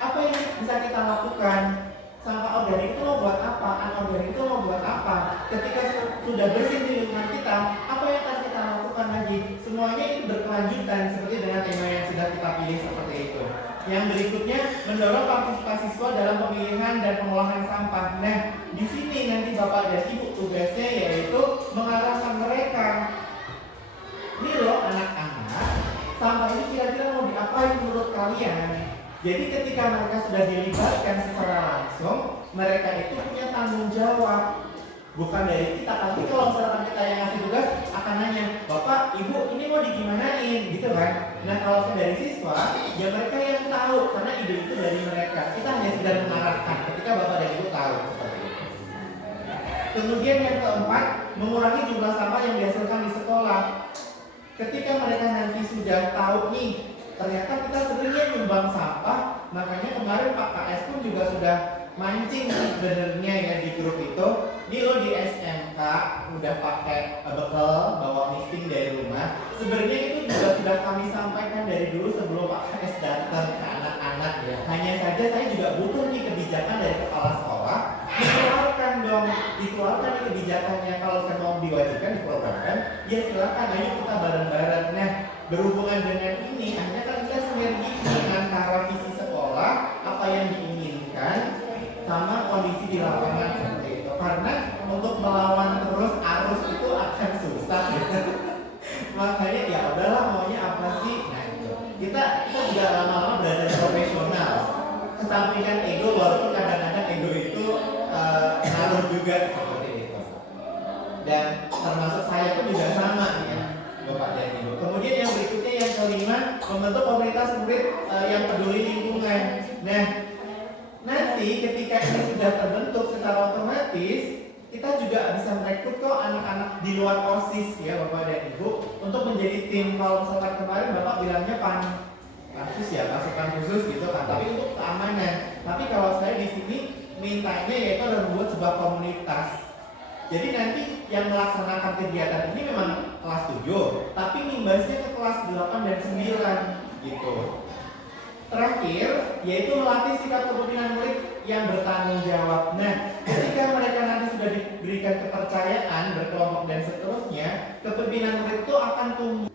apa yang bisa kita lakukan. Sampah organik itu mau buat apa, anorganik itu mau buat apa. Ketika sudah bersih di lingkungan kita, apa yang akan kita lakukan lagi. Semuanya itu berkelanjutan seperti dengan tema yang sudah kita pilih seperti itu. Yang berikutnya mendorong partisipasi siswa dalam pemilihan dan pengolahan sampah. Nah, di sini nanti Bapak dan Ibu tugasnya yaitu mengarahkan mereka. Ini loh anak-anak, sampah ini kira-kira mau diapain menurut kalian? Jadi ketika mereka sudah dilibatkan secara langsung, mereka itu punya tanggung jawab. Bukan dari kita, tapi kalau misalkan kita yang ngasih tugas akan nanya, Bapak, Ibu, ini mau digimanain, gitu kan? Nah kalau dari siswa, ya mereka yang tahu, karena ide itu dari mereka. Kita hanya sedang mengarahkan ketika Bapak dan Ibu tahu seperti itu. Kemudian yang keempat, mengurangi jumlah sampah yang dihasilkan di sekolah. Ketika mereka nanti sudah tahu nih, ternyata kita sebenarnya nyumbang sampah, makanya kemarin Pak KS pun juga sudah mancing sebenarnya ya di grup itu. Ini lo di SMK udah pakai bekal bawa meeting dari rumah. Sebenarnya itu juga sudah kami sampaikan dari dulu sebelum Pak KS datang ke anak-anak ya. Hanya saja saya juga butuh nih kebijakan dari kepala sekolah. Dikeluarkan dong, dikeluarkan nih kebijakannya. Kalau saya mau diwajibkan diprogramkan, ya silakan, ayo kita bareng-bareng. Nah, berhubungan dengan ini, akhirnya kan kita sinergi antara visi sekolah, apa yang diinginkan, sama kondisi di lapangan seperti itu. Karena untuk melawan terus arus itu akan susah gitu. Makanya ya udahlah maunya apa sih? Nah itu. Kita juga lama-lama belajar profesional. Kesampingkan ego, walaupun kadang-kadang ego itu ngaruh juga seperti itu. Dan termasuk saya pun juga sama ya. Bapak dan Ibu. Kemudian yang berikutnya yang kelima, membentuk komunitas murid yang peduli lingkungan. Nah, nanti ketika ini sudah terbentuk secara otomatis, kita juga bisa merekrut kok anak-anak di luar OSIS ya Bapak dan Ibu untuk menjadi tim. Kalau misalkan kemarin Bapak bilangnya pansus ya, pasukan khusus gitu kan, tapi untuk keamanan. Tapi kalau saya di sini mintanya yaitu adalah membuat sebuah komunitas. Jadi nanti yang melaksanakan kegiatan ini memang kelas 7, tapi ngimbasnya ke kelas 8 dan 9 gitu. Terakhir, yaitu melatih sikap kepemimpinan murid yang bertanggung jawab. Nah, ketika mereka nanti sudah diberikan kepercayaan, berkelompok dan seterusnya, kepemimpinan murid itu akan tumbuh.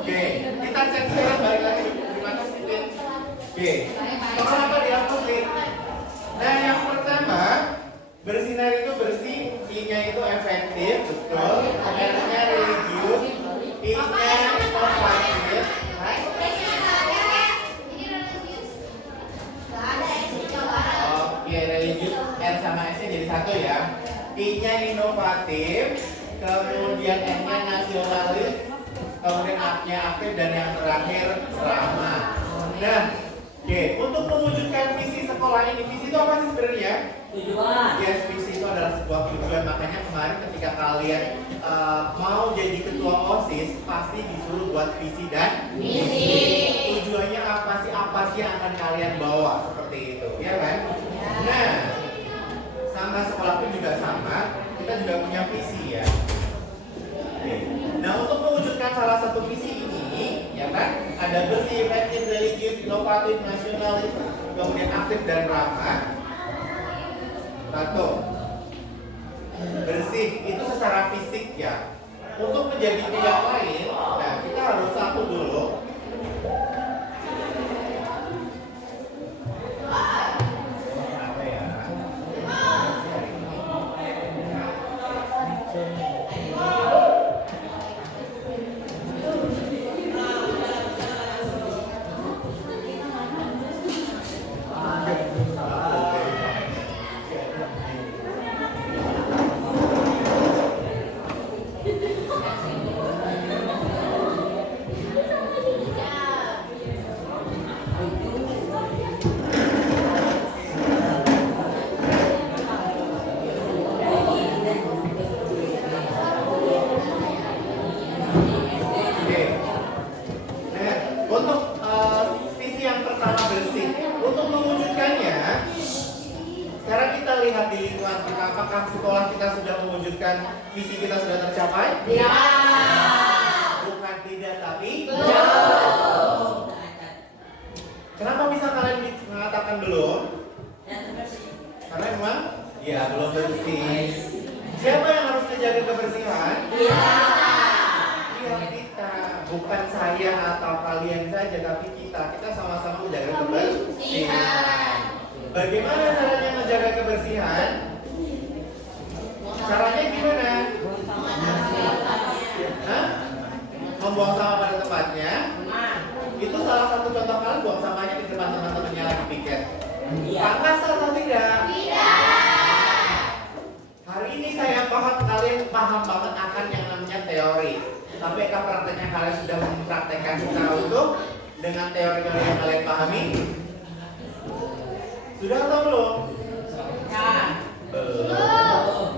Oke, kita cek sekarang balik lagi. Terima kasih, Lin. Oke, soal apa dihapus, Lin? Nah, yang pertama, bersinar itu bersih, I-nya itu efektif, betul. R-nya religius, I-nya inovatif. Oke, religius, R sama S-nya jadi satu ya. I-nya inovatif, kemudian N-nya nasionalis, kemudian A-nya aktif, dan yang terakhir ramah. Nah, oke, untuk mewujudkan visi sekolah ini, visi itu apa sih sebenarnya? Tujuan. Yes, visi itu adalah sebuah tujuan. Makanya kemarin ketika kalian mau jadi ketua OSIS, pasti disuruh buat visi dan misi. Tujuannya apa sih? Apa sih yang akan kalian bawa? Seperti itu, ya kan? Nah, sama sekolah pun juga sama. Kita juga punya visi ya. Oke. Nah, untuk mewujudkan salah satu visi ini, ya kan, ada bersih, efektif, religius, inovatif, nasionalis, kemudian aktif dan ramah. Satu, bersih itu secara fisik ya. Untuk menjadi yang lain, nah kita harus satu dulu. Apa ya? Oke. Nah, untuk visi yang pertama bersih, untuk mewujudkannya, sekarang kita lihat di lingkungan kita, apakah sekolah kita sudah mewujudkan visi kita sudah tercapai? Ya. Bukan tidak, tapi Belum. kenapa bisa kalian mengatakan belum? Karena memang ya belum bersih. Siapa yang harus menjaga kebersihan? Iya. Iya, kita, bukan saya atau kalian saja, tapi kita sama-sama menjaga kebersihan. Bagaimana caranya menjaga kebersihan? Caranya gimana? Hah? Membuang sampah pada tempatnya. Itu salah satu contoh kalian buang sampahnya di depan teman-temannya lagi piket. Pantas atau tidak? Hari ini saya paham kalian paham banget akan yang namanya teori. Tapi apakah prakteknya kalian sudah mempraktekkan secara utuh dengan teori-teori yang kalian pahami? Sudah atau belum? Belum.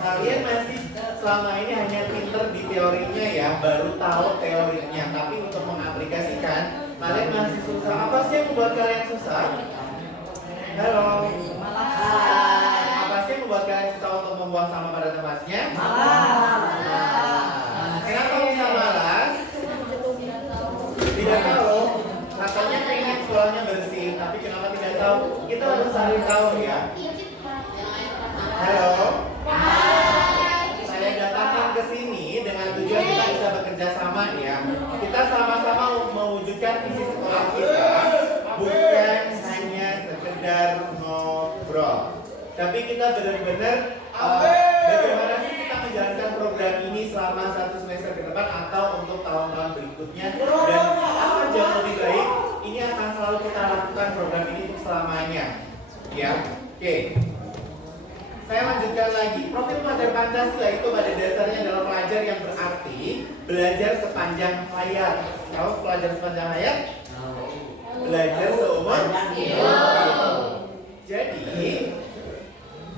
Kalian masih selama ini hanya pinter di teorinya ya, baru tahu teorinya. Tapi untuk mengaplikasikan, kalian masih susah. Apa sih yang membuat kalian susah? Halo. Apa sih yang membuat kalian susah untuk membuang sampah pada tempatnya? Kenapa bisa malas? Tidak tahu. Katanya pengen sekolahnya bersih, tapi kenapa tidak tahu? Kita harus cari tahu ya. Halo. Saya datangkan ke sini dengan tujuan kita bisa bekerja sama ya. Kita sama-sama mewujudkan visi sekolah kita, bukan hanya sekedar ngobrol. Tapi kita benar-benar bagaimana sih kita menjalankan program ini selama 1 semester ke depan atau untuk tahun-tahun berikutnya, dan apa jauh lebih baik ini akan selalu kita lakukan program ini untuk selamanya ya. Oke. Saya lanjutkan lagi. Profil pelajar Pancasila itu pada dasarnya adalah pelajar yang berarti belajar sepanjang hayat. Tahu pelajar sepanjang hayat? Belajar seumur hidup. Jadi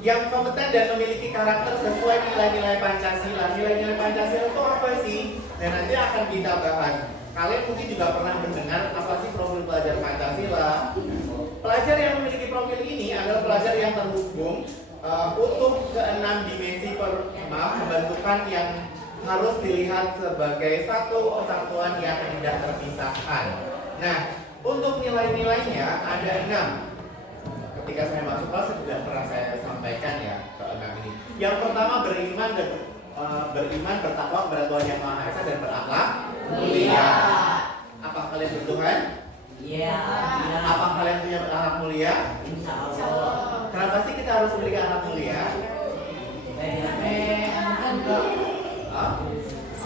yang kompeten dan memiliki karakter sesuai nilai-nilai Pancasila. Nilai-nilai Pancasila itu apa sih? Dan nanti akan kita bahas. Kalian mungkin juga pernah mendengar apa sih profil pelajar Pancasila. Pelajar yang memiliki profil ini adalah pelajar yang terhubung utuh ke 6 dimensi pembentukan yang harus dilihat sebagai satu kesatuan yang tidak terpisahkan. Nah, untuk nilai-nilainya ada 6. Ketika saya masuk kelas sudah pernah saya sampaikan ya ke 6 ini. Yang pertama beriman beriman, bertakwa kepada Tuhan Yang Maha Esa dan berakhlak mulia. Apa kalian bertuhan? Iya. Apa kalian punya anak mulia? Insya Allah. Kenapa sih kita harus memiliki anak mulia?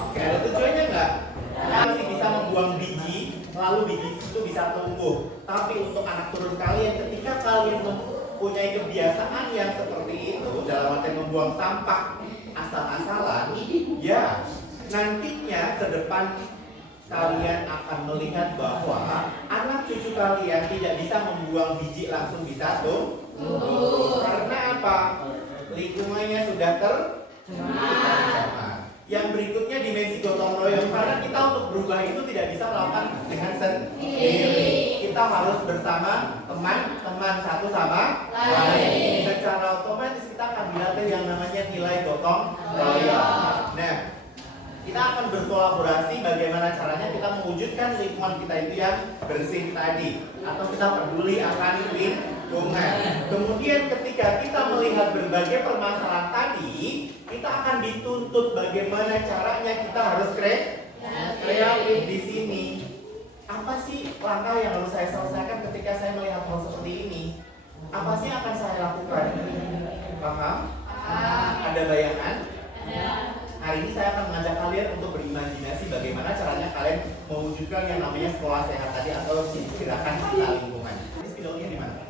Oke, ada tujuannya nggak? Kita masih bisa membuang biji, lalu biji itu bisa tumbuh. Tapi untuk anak turun kalian, ketika kalian mempunyai kebiasaan yang seperti itu, dalam arti membuang sampah asal-asalan, ya nantinya ke depan kalian akan melihat bahwa anak cucu kalian tidak bisa membuang biji langsung bisa tumbuh. Karena apa? Lingkungannya sudah tercemar. Yang berikutnya dimensi gotong royong, karena kita untuk berubah itu tidak bisa melakukan dengan sendiri. Kita harus bersama teman-teman satu sama lain. Secara otomatis kita akan dilatih yang namanya nilai gotong royong. Nah, kita akan berkolaborasi bagaimana caranya kita mewujudkan lingkungan kita itu yang bersih tadi, atau kita peduli akan lingkungan. Kemudian ketika kita melihat berbagai permasalahan tadi, kita akan dituntut bagaimana caranya kita harus kreatif di sini. Apa sih langkah yang harus saya selesaikan ketika saya melihat hal seperti ini? Apa sih yang akan saya lakukan? Paham? Ada bayangan? Hari ini saya akan mengajak kalian untuk berimajinasi bagaimana caranya kalian mewujudkan yang namanya sekolah sehat tadi atau gerakan cinta lingkungan. Ini spidolnya di mana?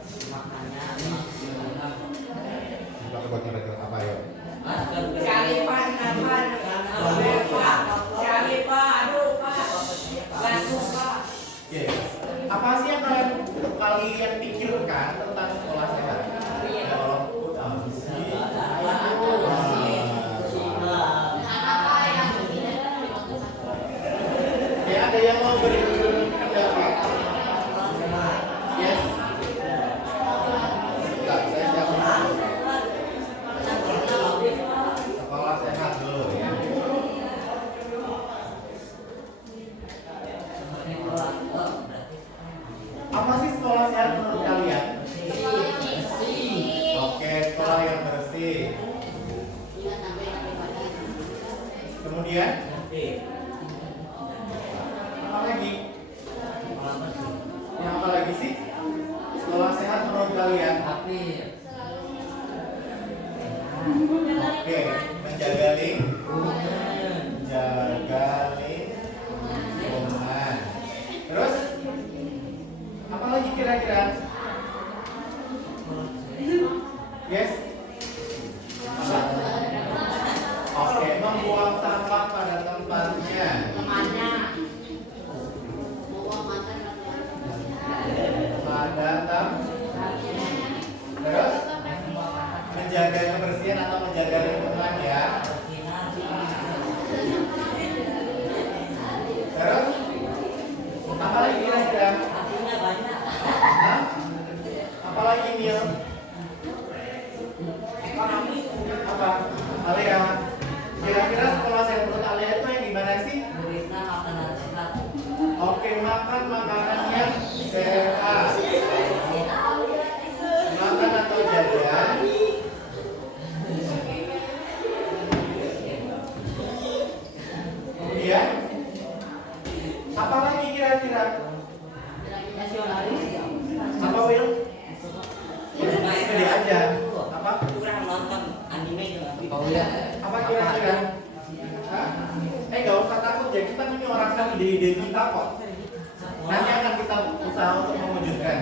Kita buat nyeret apa ya? Cari Pak, cari Pak, aduh Pak, bantu Pak. Yes. Apa sih yang kalian pikirkan tentang sekolah sehat? Ya Allah, ya ada yang mau berpendapat? Yes. Enggak, saya siap. Sekolah sehat dulu ya. Apa sih sekolah sehat menurut kalian? Oke, sekolah yang bersih. Kemudian apa lagi? Yang apa lagi sih? Sekolah sehat menurut kalian? Oke, menjaga lingkungan. Terus apa lagi kira-kira? Yes. Apa? Oke, membuang sampah pada tempatnya. Terus menjaga kebersihan atau menjaga lingkungan ya. Terus apa lagi kira-kira? Hah? Apa lagi Mil? Apa? Alia. Kira-kira sekolah saya menurut Alia itu yang gimana sih? Oke, makan makanan yang sehat. Makan atau jajan. Kemudian apa lagi kira-kira? Apa Will? Pede aja. Apa? Apa kira-kira? Hah? Gak usah takut ya, kita ini orang kan ide-ide kita kok. Nanti akan kita usaha untuk mewujudkan.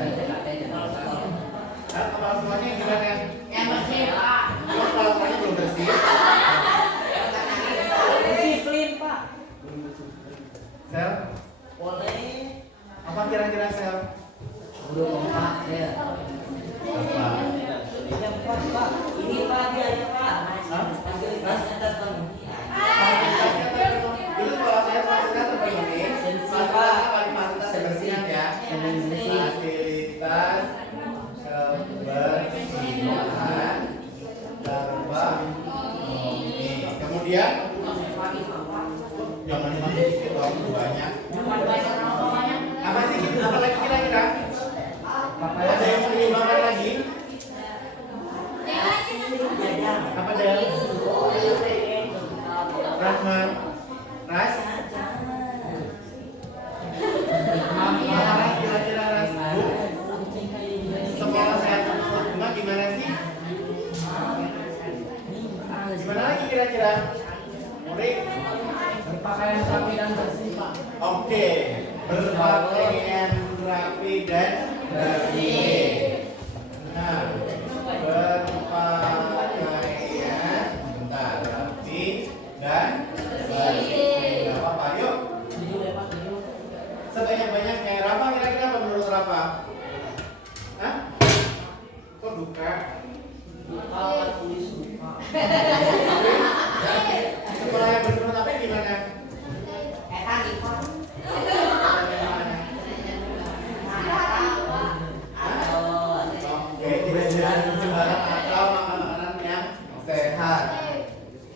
Nah, kepala semuanya gimana? Yang bersih Pak. Kalau kepala semuanya belum bersih. Disiplin Pak. Sel, Boleh. apa kira-kira Sel? Pak, ya. Apa? Ini Pak, dia ya Pak. Hah? Fasilitasnya terpenuhi. Fasilitasnya terpenuhi. Itu kalau saya fasilitas terpenuhi. Fasilitas apa nih? Fasilitas kebersihan ya. Fasilitas kebersihan terpenuhi. Kemudian jangan dimasukin dong banyak. Apa sih? Apa lagi kira-kira? Ada yang mau diubahkan lagi? Apa Del? Oke, berpakaian rapi dan bersih. Nah, berpakaian rapi dan bersih. Gak apa-apa, yuk. Sebanyak-banyak kayak Rafa, kira-kira apa menurut Rafa? Hah? Kok duka? Sekolah yang bersama tapi gimana? Oke, tidak jangan sembarang atau makan makanan yang sehat.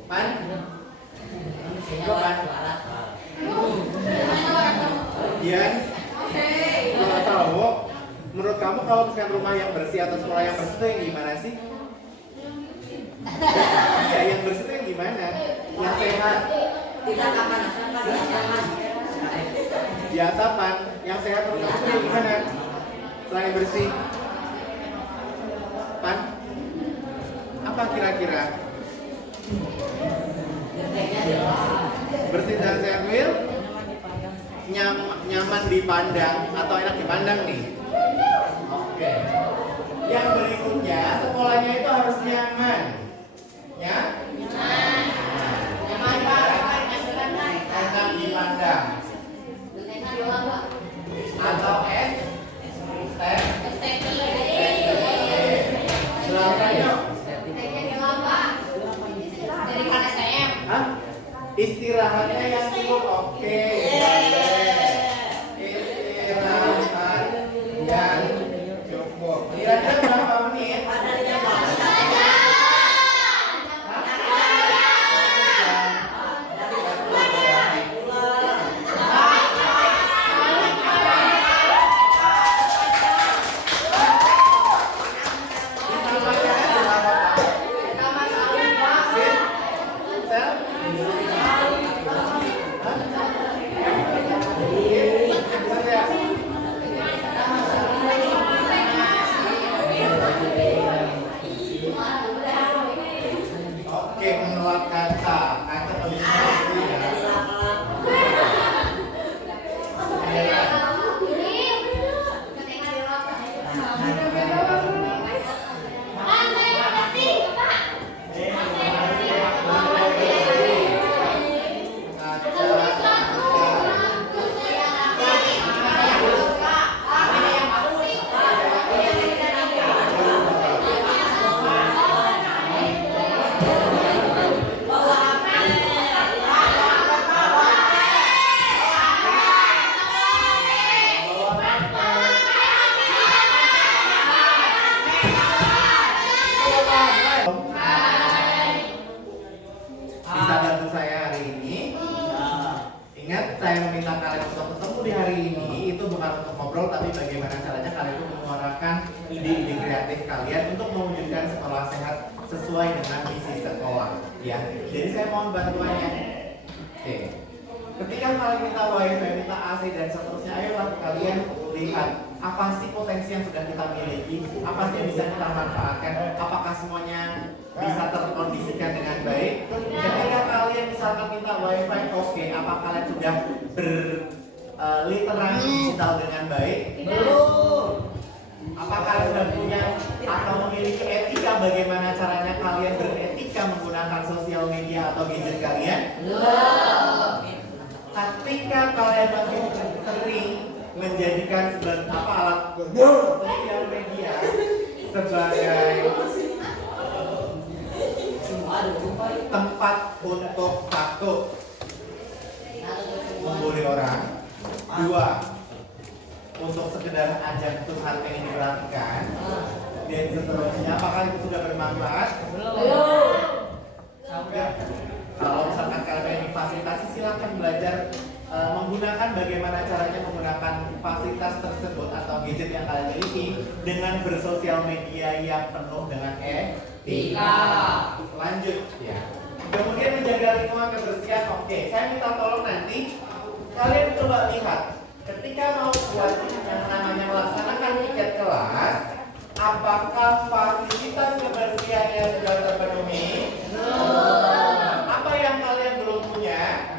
Pan? Coba Pan. Iya. Kalau tahu, menurut kamu kalau misalkan rumah yang bersih atau sekolah yang bersih itu yang gimana sih? Iya, yang bersih itu yang gimana? Yang sehat. Tidak kepanasan, pasti nyaman. Di atapan, yang sehat menurut kamu yang gimana? Selain bersih. Pan? Apa kira-kira? Bersih dan sehat, Will? Nyaman dipandang atau enak dipandang nih? Oke. Yang berikutnya, sekolahnya itu harus nyaman. Ya? Enak dipandang. Atau silakan yuk. Hah? Istirahatnya yang cukup. Oke. Istirahat yang cukup. Kira-kira berapa menit? Oke, menolak kata tulisnya ya. Bisa bantu saya hari ini? Ingat, saya meminta kalian untuk ketemu di hari ini itu bukan untuk ngobrol, tapi bagaimana caranya kalian itu menyuarakan ide-ide kreatif kalian untuk mewujudkan sekolah sehat sesuai dengan misi sekolah. Ya, jadi saya mohon bantuannya. Oke. Ketika kalian minta wifi, minta AC dan seterusnya, ayolah kalian lihat apa sih potensi yang sudah kita miliki, apa sih yang bisa kita manfaatkan, apakah semuanya bisa terkondisikan dengan baik. Ketika kalian misalkan minta wifi, oke, apa kalian sudah berliterasi digital dengan baik? Belum. Apa kalian sudah punya atau memiliki etika bagaimana caranya kalian beretika menggunakan sosial media atau gadget kalian? Belum. Ketika kalian masih sering menjadikan sebagai alat sosial media sebagai tempat untuk satu membuli orang, dua untuk sekedar ajang Tuhan pengen diperhatikan, dan seterusnya, apakah itu sudah bermanfaat? Belum. Kalau misalkan kalian pengen difasilitasi, silakan belajar menggunakan bagaimana caranya menggunakan fasilitas tersebut atau gadget yang kalian miliki dengan bersosial media yang penuh dengan etika. Lanjut ya. Kemudian menjaga lingkungan kebersihan. Oke, saya minta tolong nanti kalian coba lihat ketika mau buat yang namanya melaksanakan tiket kelas, apakah fasilitas kebersihannya sudah terpenuhi? Apa yang kalian belum punya?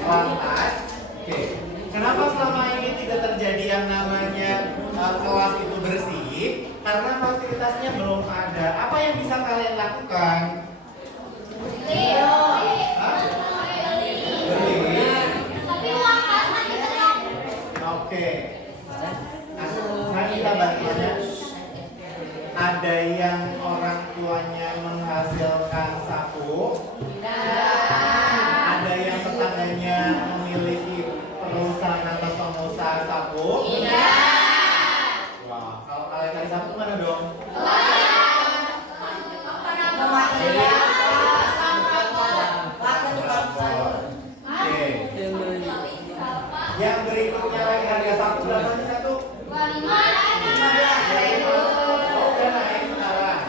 Lantas, oke. Kenapa selama ini tidak terjadi yang namanya kelas itu bersih? Karena fasilitasnya belum ada. Apa yang bisa kalian lakukan? Hah? Beli. Oke. Nah, kita bantuannya. Ada yang orang tuanya menghasilkan sapu. Ada yang tetangganya memiliki perusahaan atau pengusaha sapu. Wah, kalau kalian cari sapu mana dong? Oke. Yang berikutnya lagi harga sapu berapa sih satu? 15.000. Oh, udah naik sekarang.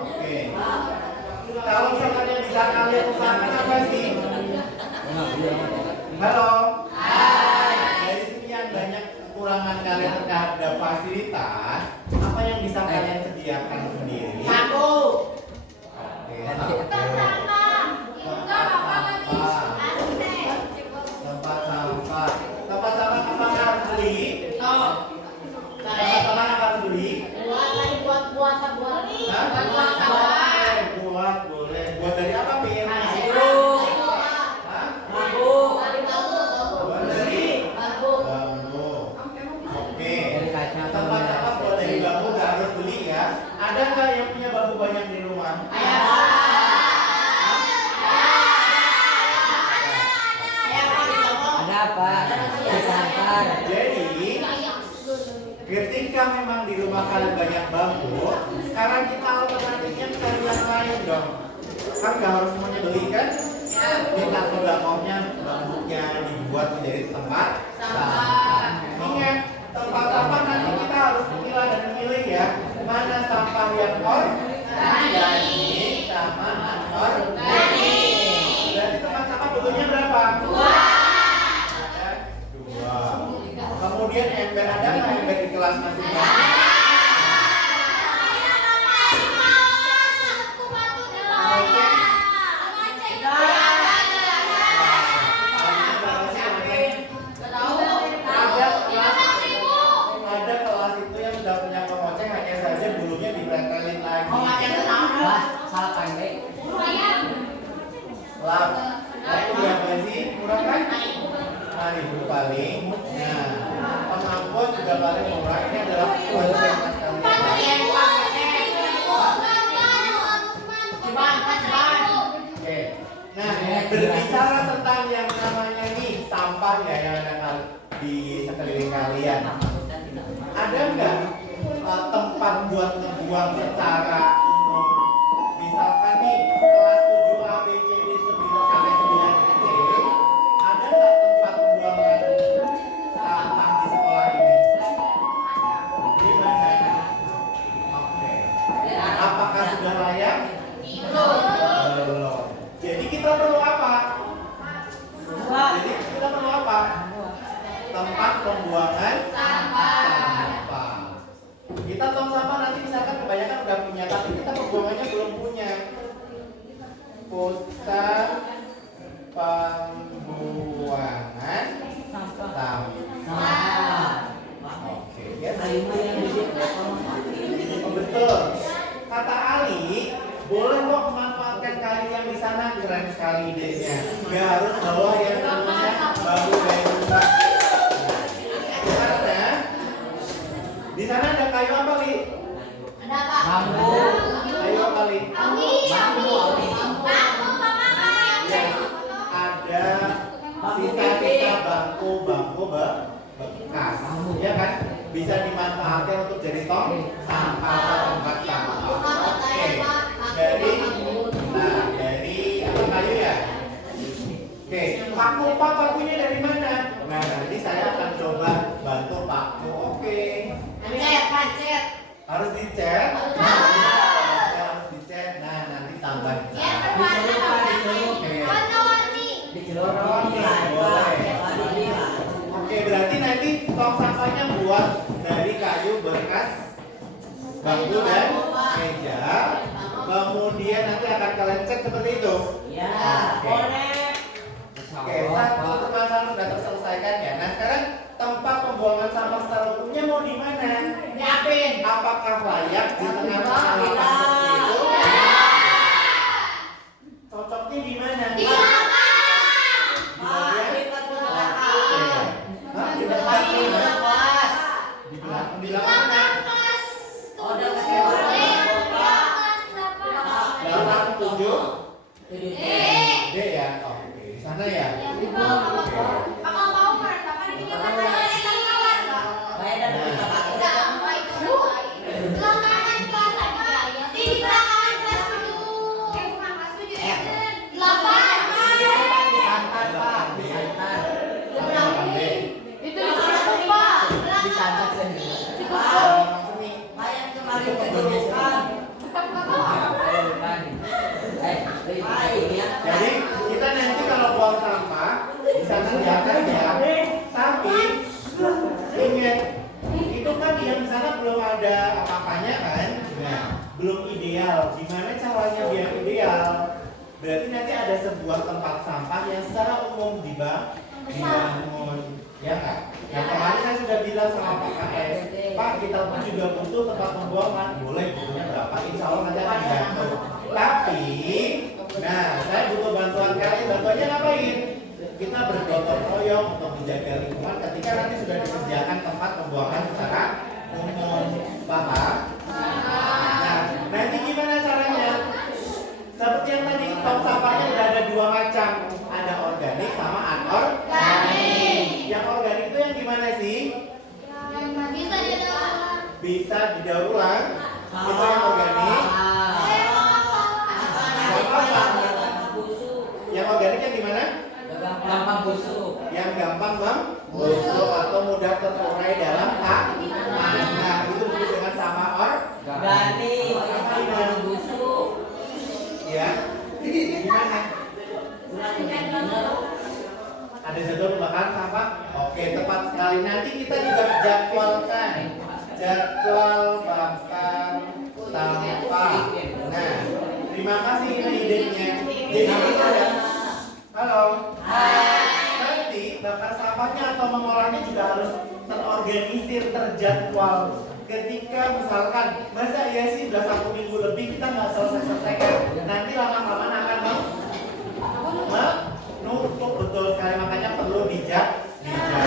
Oke. Kalau misalnya bisa kalian usahakan apa sih? Halo. Dari sekian banyak kekurangan kalian terhadap fasilitas, apa yang bisa kalian sediakan sendiri? Sapu. Oke, sapu. Tempat sampah. Tempat sampah apakah harus beli? Tempat sampah apa harus beli? Hah? Buat boleh. Buat dari apa, Pin? Hah? Buat dari bambu. Oke. Tempat sampah buat dari bambu nggak harus beli ya. Ada nggak yang punya bambu banyak di rumah? Ada apa? Disantar. Jadi ketika memang di rumah kalian banyak bambu, sekarang kita alternatifnya cari yang lain dong. Kan nggak harus semuanya beli kan? Kita maunya bambunya dibuat menjadi tempat sampah. Ingat, tempat sampah nanti kita harus memilah dan memilih ya. Mana sampah yang organik sama anorganik. Berarti tempat sampah butuhnya berapa? Ada 2. Kemudian ember, ada nggak ember di kelas masing-masing? Ada kelas itu yang sudah punya pengoceh, hanya saja dulunya dipretelin lagi. Salah pandai. Lap, itu berapa sih? Murah kan? 5.000 paling. Nah, pengampun juga paling murah. Ini adalah wajib yang kalian. Oke. Nah, berbicara tentang yang namanya nih sampah ya yang ada di sekeliling kalian. Ada nggak tempat buat ngebuang secara umum? Misalkan nih kelas 7A, B, C, D, 9 sampai 9C, ada nggak tempat pembuangan sampah di sekolah ini? Di mana? Oke. Apakah sudah layak? Belum. Jadi kita perlu apa? Jadi kita perlu apa? Tempat pembuangan sampah. Kita tong sampah nanti misalkan kebanyakan udah punya, tapi kita pembuangannya belum punya. Pusat pembuangan sampah. Oke, ya. Oh, betul. Kata Ali, boleh kok memanfaatkan kayu yang di sana, keren sekali idenya. Gak harus bawa yang namanya bambu kayu rumah. Karena di sana ada kayu apa, Li? Bambu. Kayu apa, Li? Ada sisa-sisa bangku bekas, ya kan? Bisa dimanfaatkan untuk jadi tong sampah atau tempat sampah. Oke, dari apa kayu ya? Oke, pakunya dari mana? Nah, nanti saya akan coba bantu paku. Oke. Harus dicat. Harus dicat. Nah, nanti tambah cat. Oke, berarti nanti tong sampahnya buat dari kayu bekas, bambu dan meja. Kemudian nanti akan kalian cat seperti itu. Ya. Oke. apakah layak di tengah-tengah lapangan seperti itu? Cocoknya di mana? Di bagian di belakang. Di belakang. Belakang 7 D ya. Oke, di sana ya. Jadi kita nanti kalau buang sampah di sana di atas ya. Tapi ingat itu kan yang di sana belum ada apa-apanya kan? Nah, belum ideal. Gimana caranya biar ideal? Berarti nanti ada sebuah tempat sampah yang secara umum dibangun, ya kan? Nah kemarin saya sudah bilang sama Pak KS, Pak kita pun juga butuh tempat pembuangan. Boleh, butuhnya berapa? Insya Allah nanti akan dibantu. Tapi, nah saya butuh bantuan kalian. Bantuannya ngapain? Kita bergotong royong untuk menjaga lingkungan ketika nanti sudah disediakan tempat pembuangan secara umum. Paham? Nah, nanti gimana caranya? Seperti yang tadi, tong sampahnya udah ada dua macam, ada organik sama anorganik. Yang organik itu yang gimana sih? Bisa didaur ulang. Itu yang organik. Yang organik yang gimana? Gampang busuk. Yang gampang membusuk atau mudah terurai dalam tanah. Nah, itu disebut dengan sama Organik. Gampang busuk. ya. Gimana? Ada jadwal pembakaran sampah? Oke, tepat sekali. Nanti kita juga jadwalkan jadwal bakar sampah. Nah, terima kasih ini idenya. Jadi halo. Nanti bakar sampahnya atau mengolahnya juga harus terorganisir, terjadwal. Ketika misalkan masa iya sih udah 1 minggu lebih kita nggak selesai-selesaikan, nanti lama-lama akan menutup. Betul sekali, makanya perlu dijadwal.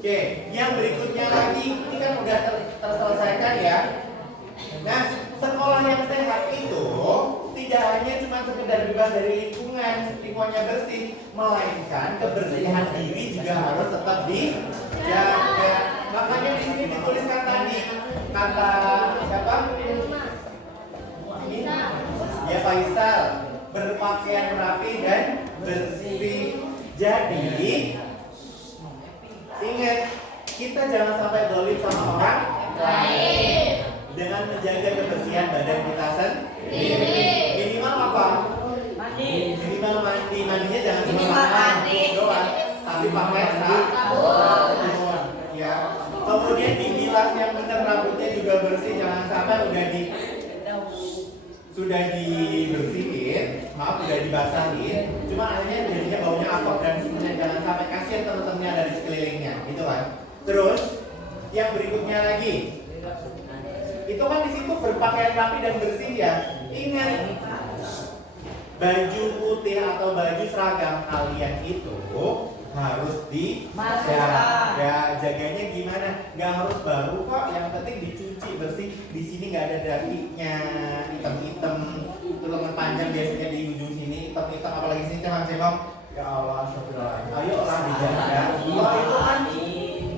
Oke, yang berikutnya lagi ini kan udah terselesaikan ya. Nah, sekolah yang sehat itu tidak hanya cuma sekedar bebas dari lingkungannya bersih, melainkan kebersihan diri juga harus tetap dijaga. Makanya di sini dituliskan tadi kata siapa? Ya Faisal, berpakaian rapi dan bersih. Jadi ingat, kita jangan sampai dolim sama orang lain dengan menjaga kebersihan badan kita sendiri. Minimal apa? Minimal mandi. Mandinya jangan cuma mandi doang, tapi pakai sabun. Ya. Kemudian dibilas yang benar, rambutnya juga bersih, jangan sampai sudah dibersihin, udah dibasahin, cuma akhirnya jadinya baunya apok dan semuanya. Jangan sampai, kasihan teman-temannya ada di sekelilingnya, gitu kan. Terus yang berikutnya lagi, itu kan di situ berpakaian rapi dan bersih ya. Ingat, baju putih atau baju seragam kalian itu harus dijaga. Jaganya gimana? Gak harus baru kok, yang penting dicuci bersih. Di sini nggak ada dagingnya, hitam-hitam. Itu lengan panjang biasanya di ujung sini hitam-hitam, apalagi sini cemang-cemang. Ya Allah, astagfirullahaladzim. Ayo lah dijaga. Oh, itu kan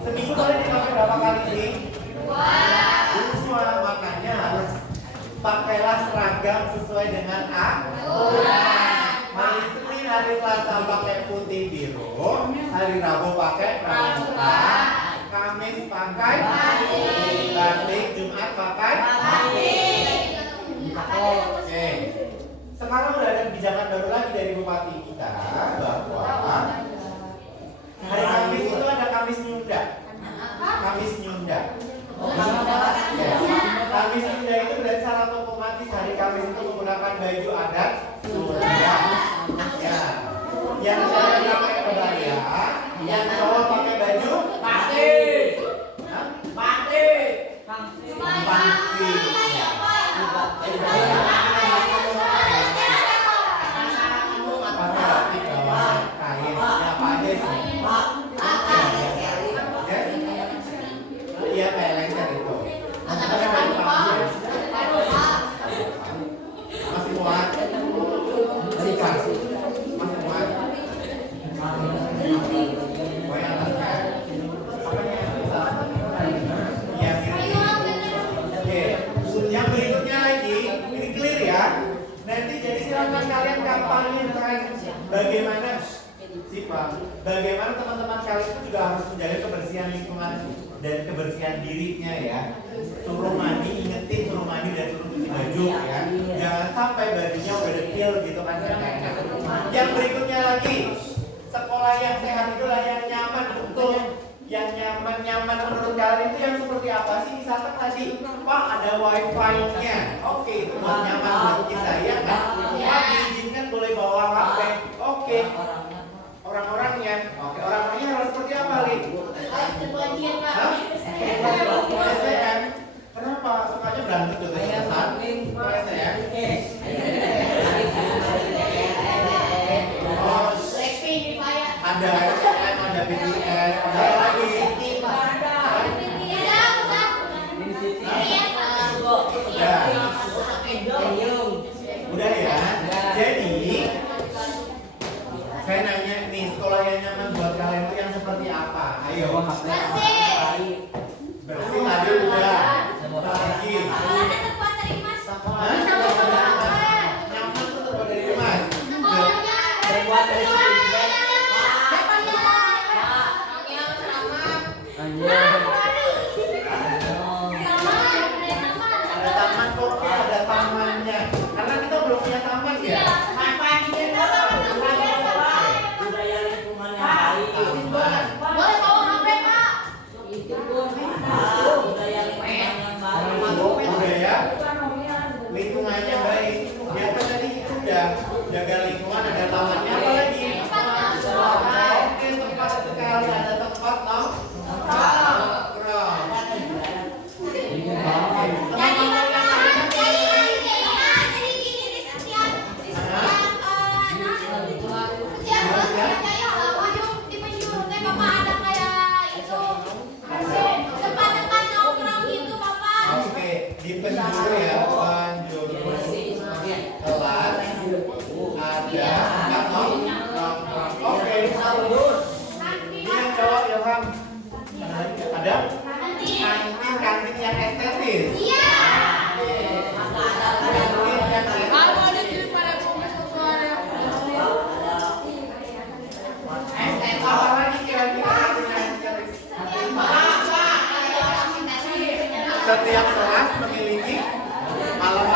seminggu kalian dipakai berapa kali sih? Dua. Makanya harus pakailah seragam sesuai dengan aturan. Hari Senin, hari Selasa pakai putih biru, hari Rabu pakai pramuka, Kamis pakai batik, Jumat pakai Oke. Sekarang udah ada kebijakan baru lagi dari bupati kita bahwa hari Kamis itu ada Kamis Nyunda. Kamis Nyunda. Kamis Nyunda itu berarti secara otomatis hari Kamis itu menggunakan baju adat Sunda. Ya. Yang cewek pakai kebaya, yang cowok pakai baju batik. Batik. bagaimana bagaimana teman-teman kalian itu juga harus menjaga kebersihan lingkungan dan kebersihan dirinya ya. Suruh mandi, ingetin suruh mandi dan suruh cuci baju ya. Jangan sampai bajunya udah dekil gitu kan. Yang berikutnya lagi, sekolah yang sehat itulah yang nyaman, betul. Yang nyaman menurut kalian itu yang seperti apa sih? Misalkan tadi, Pak ada wifi-nya, oke itu buat nyaman buat kita ya kan? Pak diizinkan boleh bawa HP, oke. Orang-orangnya, oke orang-orangnya harus seperti apa Li? Hah? STM. Kenapa? Sukanya berantem tuh terusan? STM. Oh, ada STM, ada BTS, ada apa lagi? Udah ya. Jadi saya nanya nih, sekolah yang nyaman buat kalian itu yang seperti apa? Ayo. Bersih tadi udah. Lagi. Nyaman tuh terbuat dari emas. Terbuat dari Ada taman kok, ada tamannya. Karena kita belum punya taman ya. budaya lingkungan yang baik. Taman. Itu pun budaya lingkungan yang baik. Budaya lingkungannya baik. Ya kan tadi itu udah jaga lingkungan, ada tamannya apa lagi? Oke, tempat sekali ada tempat nongkrong. Oke, di penjuru ya, penjuru kelas ada tempat nongkrong. Oke, ini yang jawab Ilham. Ada kantin yang estetis. Apa lagi kira-kira yang estetis? Setiap kelas memiliki malam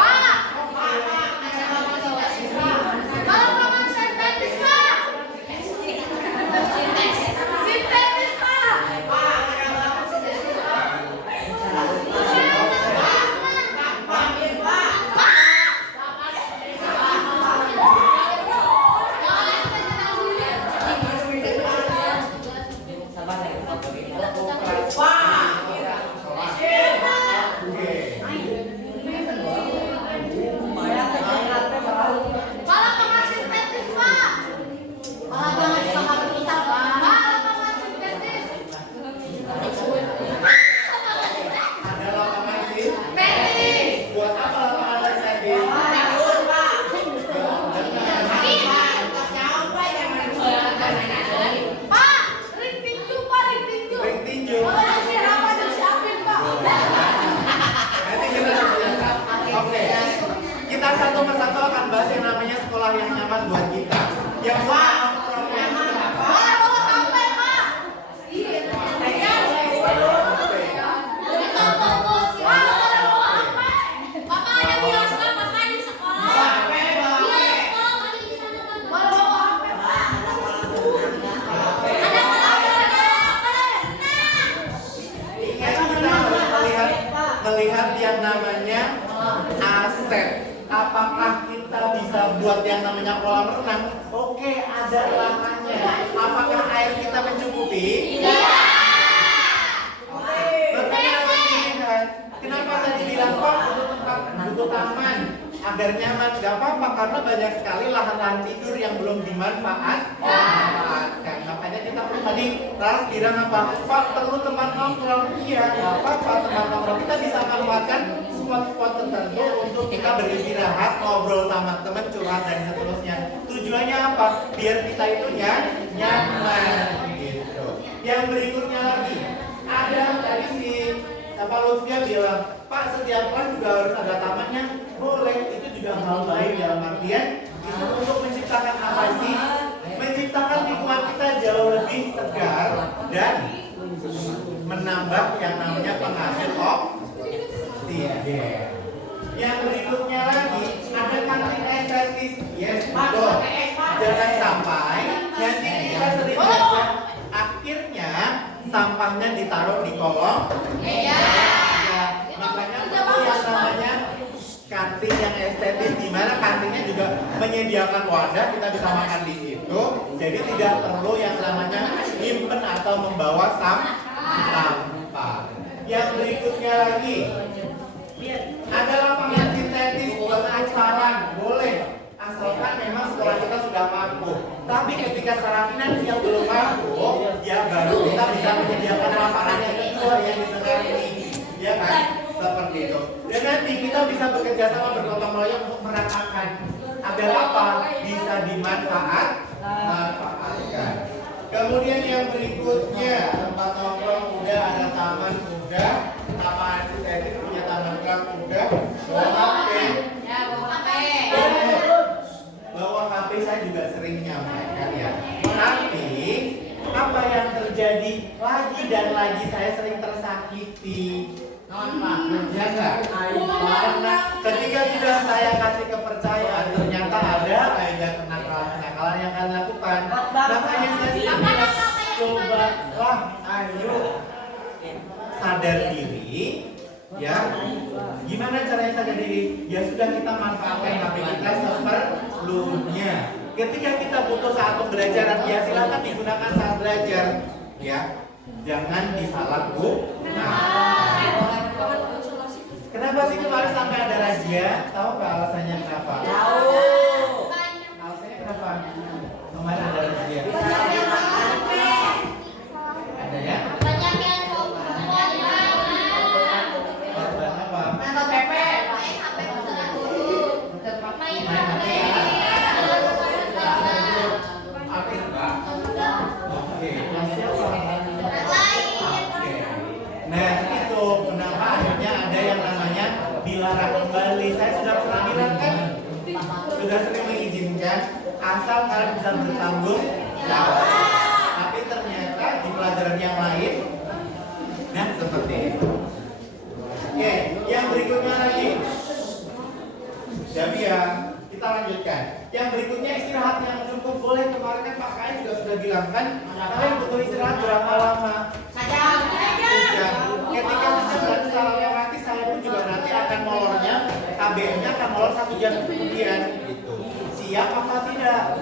ada lapangan sih. Buat apa lapangan estetis? Ring tinju. Nanti kita lihat. Oke. Kita satu persatu akan bahas yang namanya sekolah yang nyaman buat kita. Yang nongkrongnya melihat yang namanya aset. Apakah kita bisa buat yang namanya kolam renang? Oke, ada lahannya. Apakah air kita mencukupi? Oke. Berarti harus dilihat. Kenapa tadi bilang Pak butuh tempat, butuh taman agar nyaman? Gak apa-apa karena banyak sekali lahan-lahan tidur yang belum dimanfaatkan. Makanya kita perlu tadi Ras bilang apa? Pak perlu tempat nongkrong. Iya, gak apa-apa tempat nongkrong. Kita bisa manfaatkan spot-spot tertentu untuk kita beristirahat, ngobrol sama teman, curhat dan seterusnya. Tujuannya apa? Biar kita itu nyaman gitu. Yang berikutnya lagi ada tadi si Lutfia bilang, Pak setiap kelas juga harus ada tamannya. Boleh, itu juga hal baik dalam artian itu untuk menciptakan apa sih? sampai nanti kita sering lihat akhirnya sampahnya ditaruh di kolong meja. Makanya perlu yang namanya kantin yang estetis, di mana kantinnya juga menyediakan wadah kita bisa makan di situ. Jadi tidak perlu yang namanya nyimpen atau membawa sampah. Yang berikutnya lagi ada lapangan sintetis buat saran, boleh. Asalkan memang sekolah kita sudah mampu. Tapi ketika secara finansial belum mampu, ya baru kita bisa menyediakan lapangan yang kedua yang di tengah ini, ya kan? Seperti itu. Dan nanti kita bisa bekerja sama bergotong royong untuk meratakan agar apa bisa dimanfaatkan. Kemudian yang berikutnya tempat nongkrong udah, ada taman udah, lapangan sintetis punya taman kelas udah, bawa HP. Bawa HP saya juga sering nyampaikan ya. Tapi apa yang terjadi lagi dan lagi, saya sering tersakiti. Ya enggak? Karena ketika sudah saya kasih kepercayaan, ternyata ada aja kenakalan yang kalian lakukan. Makanya saya bilang, cobalah, ayo sadar diri, ya. Gimana caranya sadar diri? Ya sudah, kita manfaatkan HP kita seperlunya. Ketika kita butuh saat pembelajaran, ya silakan digunakan saat belajar, ya. Jangan disalahgunakan. Kenapa sih kemarin sampai ada razia? Tahu nggak alasannya kenapa? Tahu. Alasannya kenapa? Kemarin ada razia. Ada ya? Korban apa? Nonton PP. Oke. Nah itu kenapa akhirnya ada yang namanya dilarang kembali. Saya sudah pernah bilang kan, sudah sering mengizinkan asal kalian bisa bertanggung jawab. Tapi ternyata di pelajaran yang lain, nah seperti itu. Oke, yang berikutnya lagi. Jadi ya, kita lanjutkan. Yang berikutnya istirahat yang cukup boleh. Kemarin kan Pak Kai juga sudah bilang kan, kalian butuh istirahat berapa lama? Sajam. Ketika sudah salah nanti saya pun juga nanti akan molornya, KBM-nya akan molor 1 jam kemudian. Gitu. Siap apa tidak?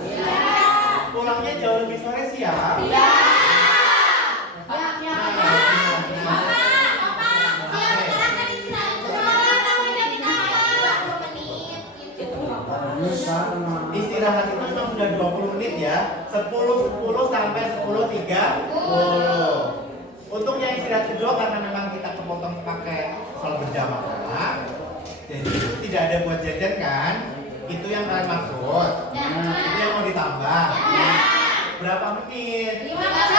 Pulangnya jauh lebih sore, siap? Istirahat itu memang sudah 20 menit ya, 10 sampai 10.30. Untuk yang istirahat kedua karena memang kita kepotong pakai sholat berjamaah, jadi tidak ada buat jajan kan? Itu yang kalian maksud? Itu yang mau ditambah? Berapa menit? 15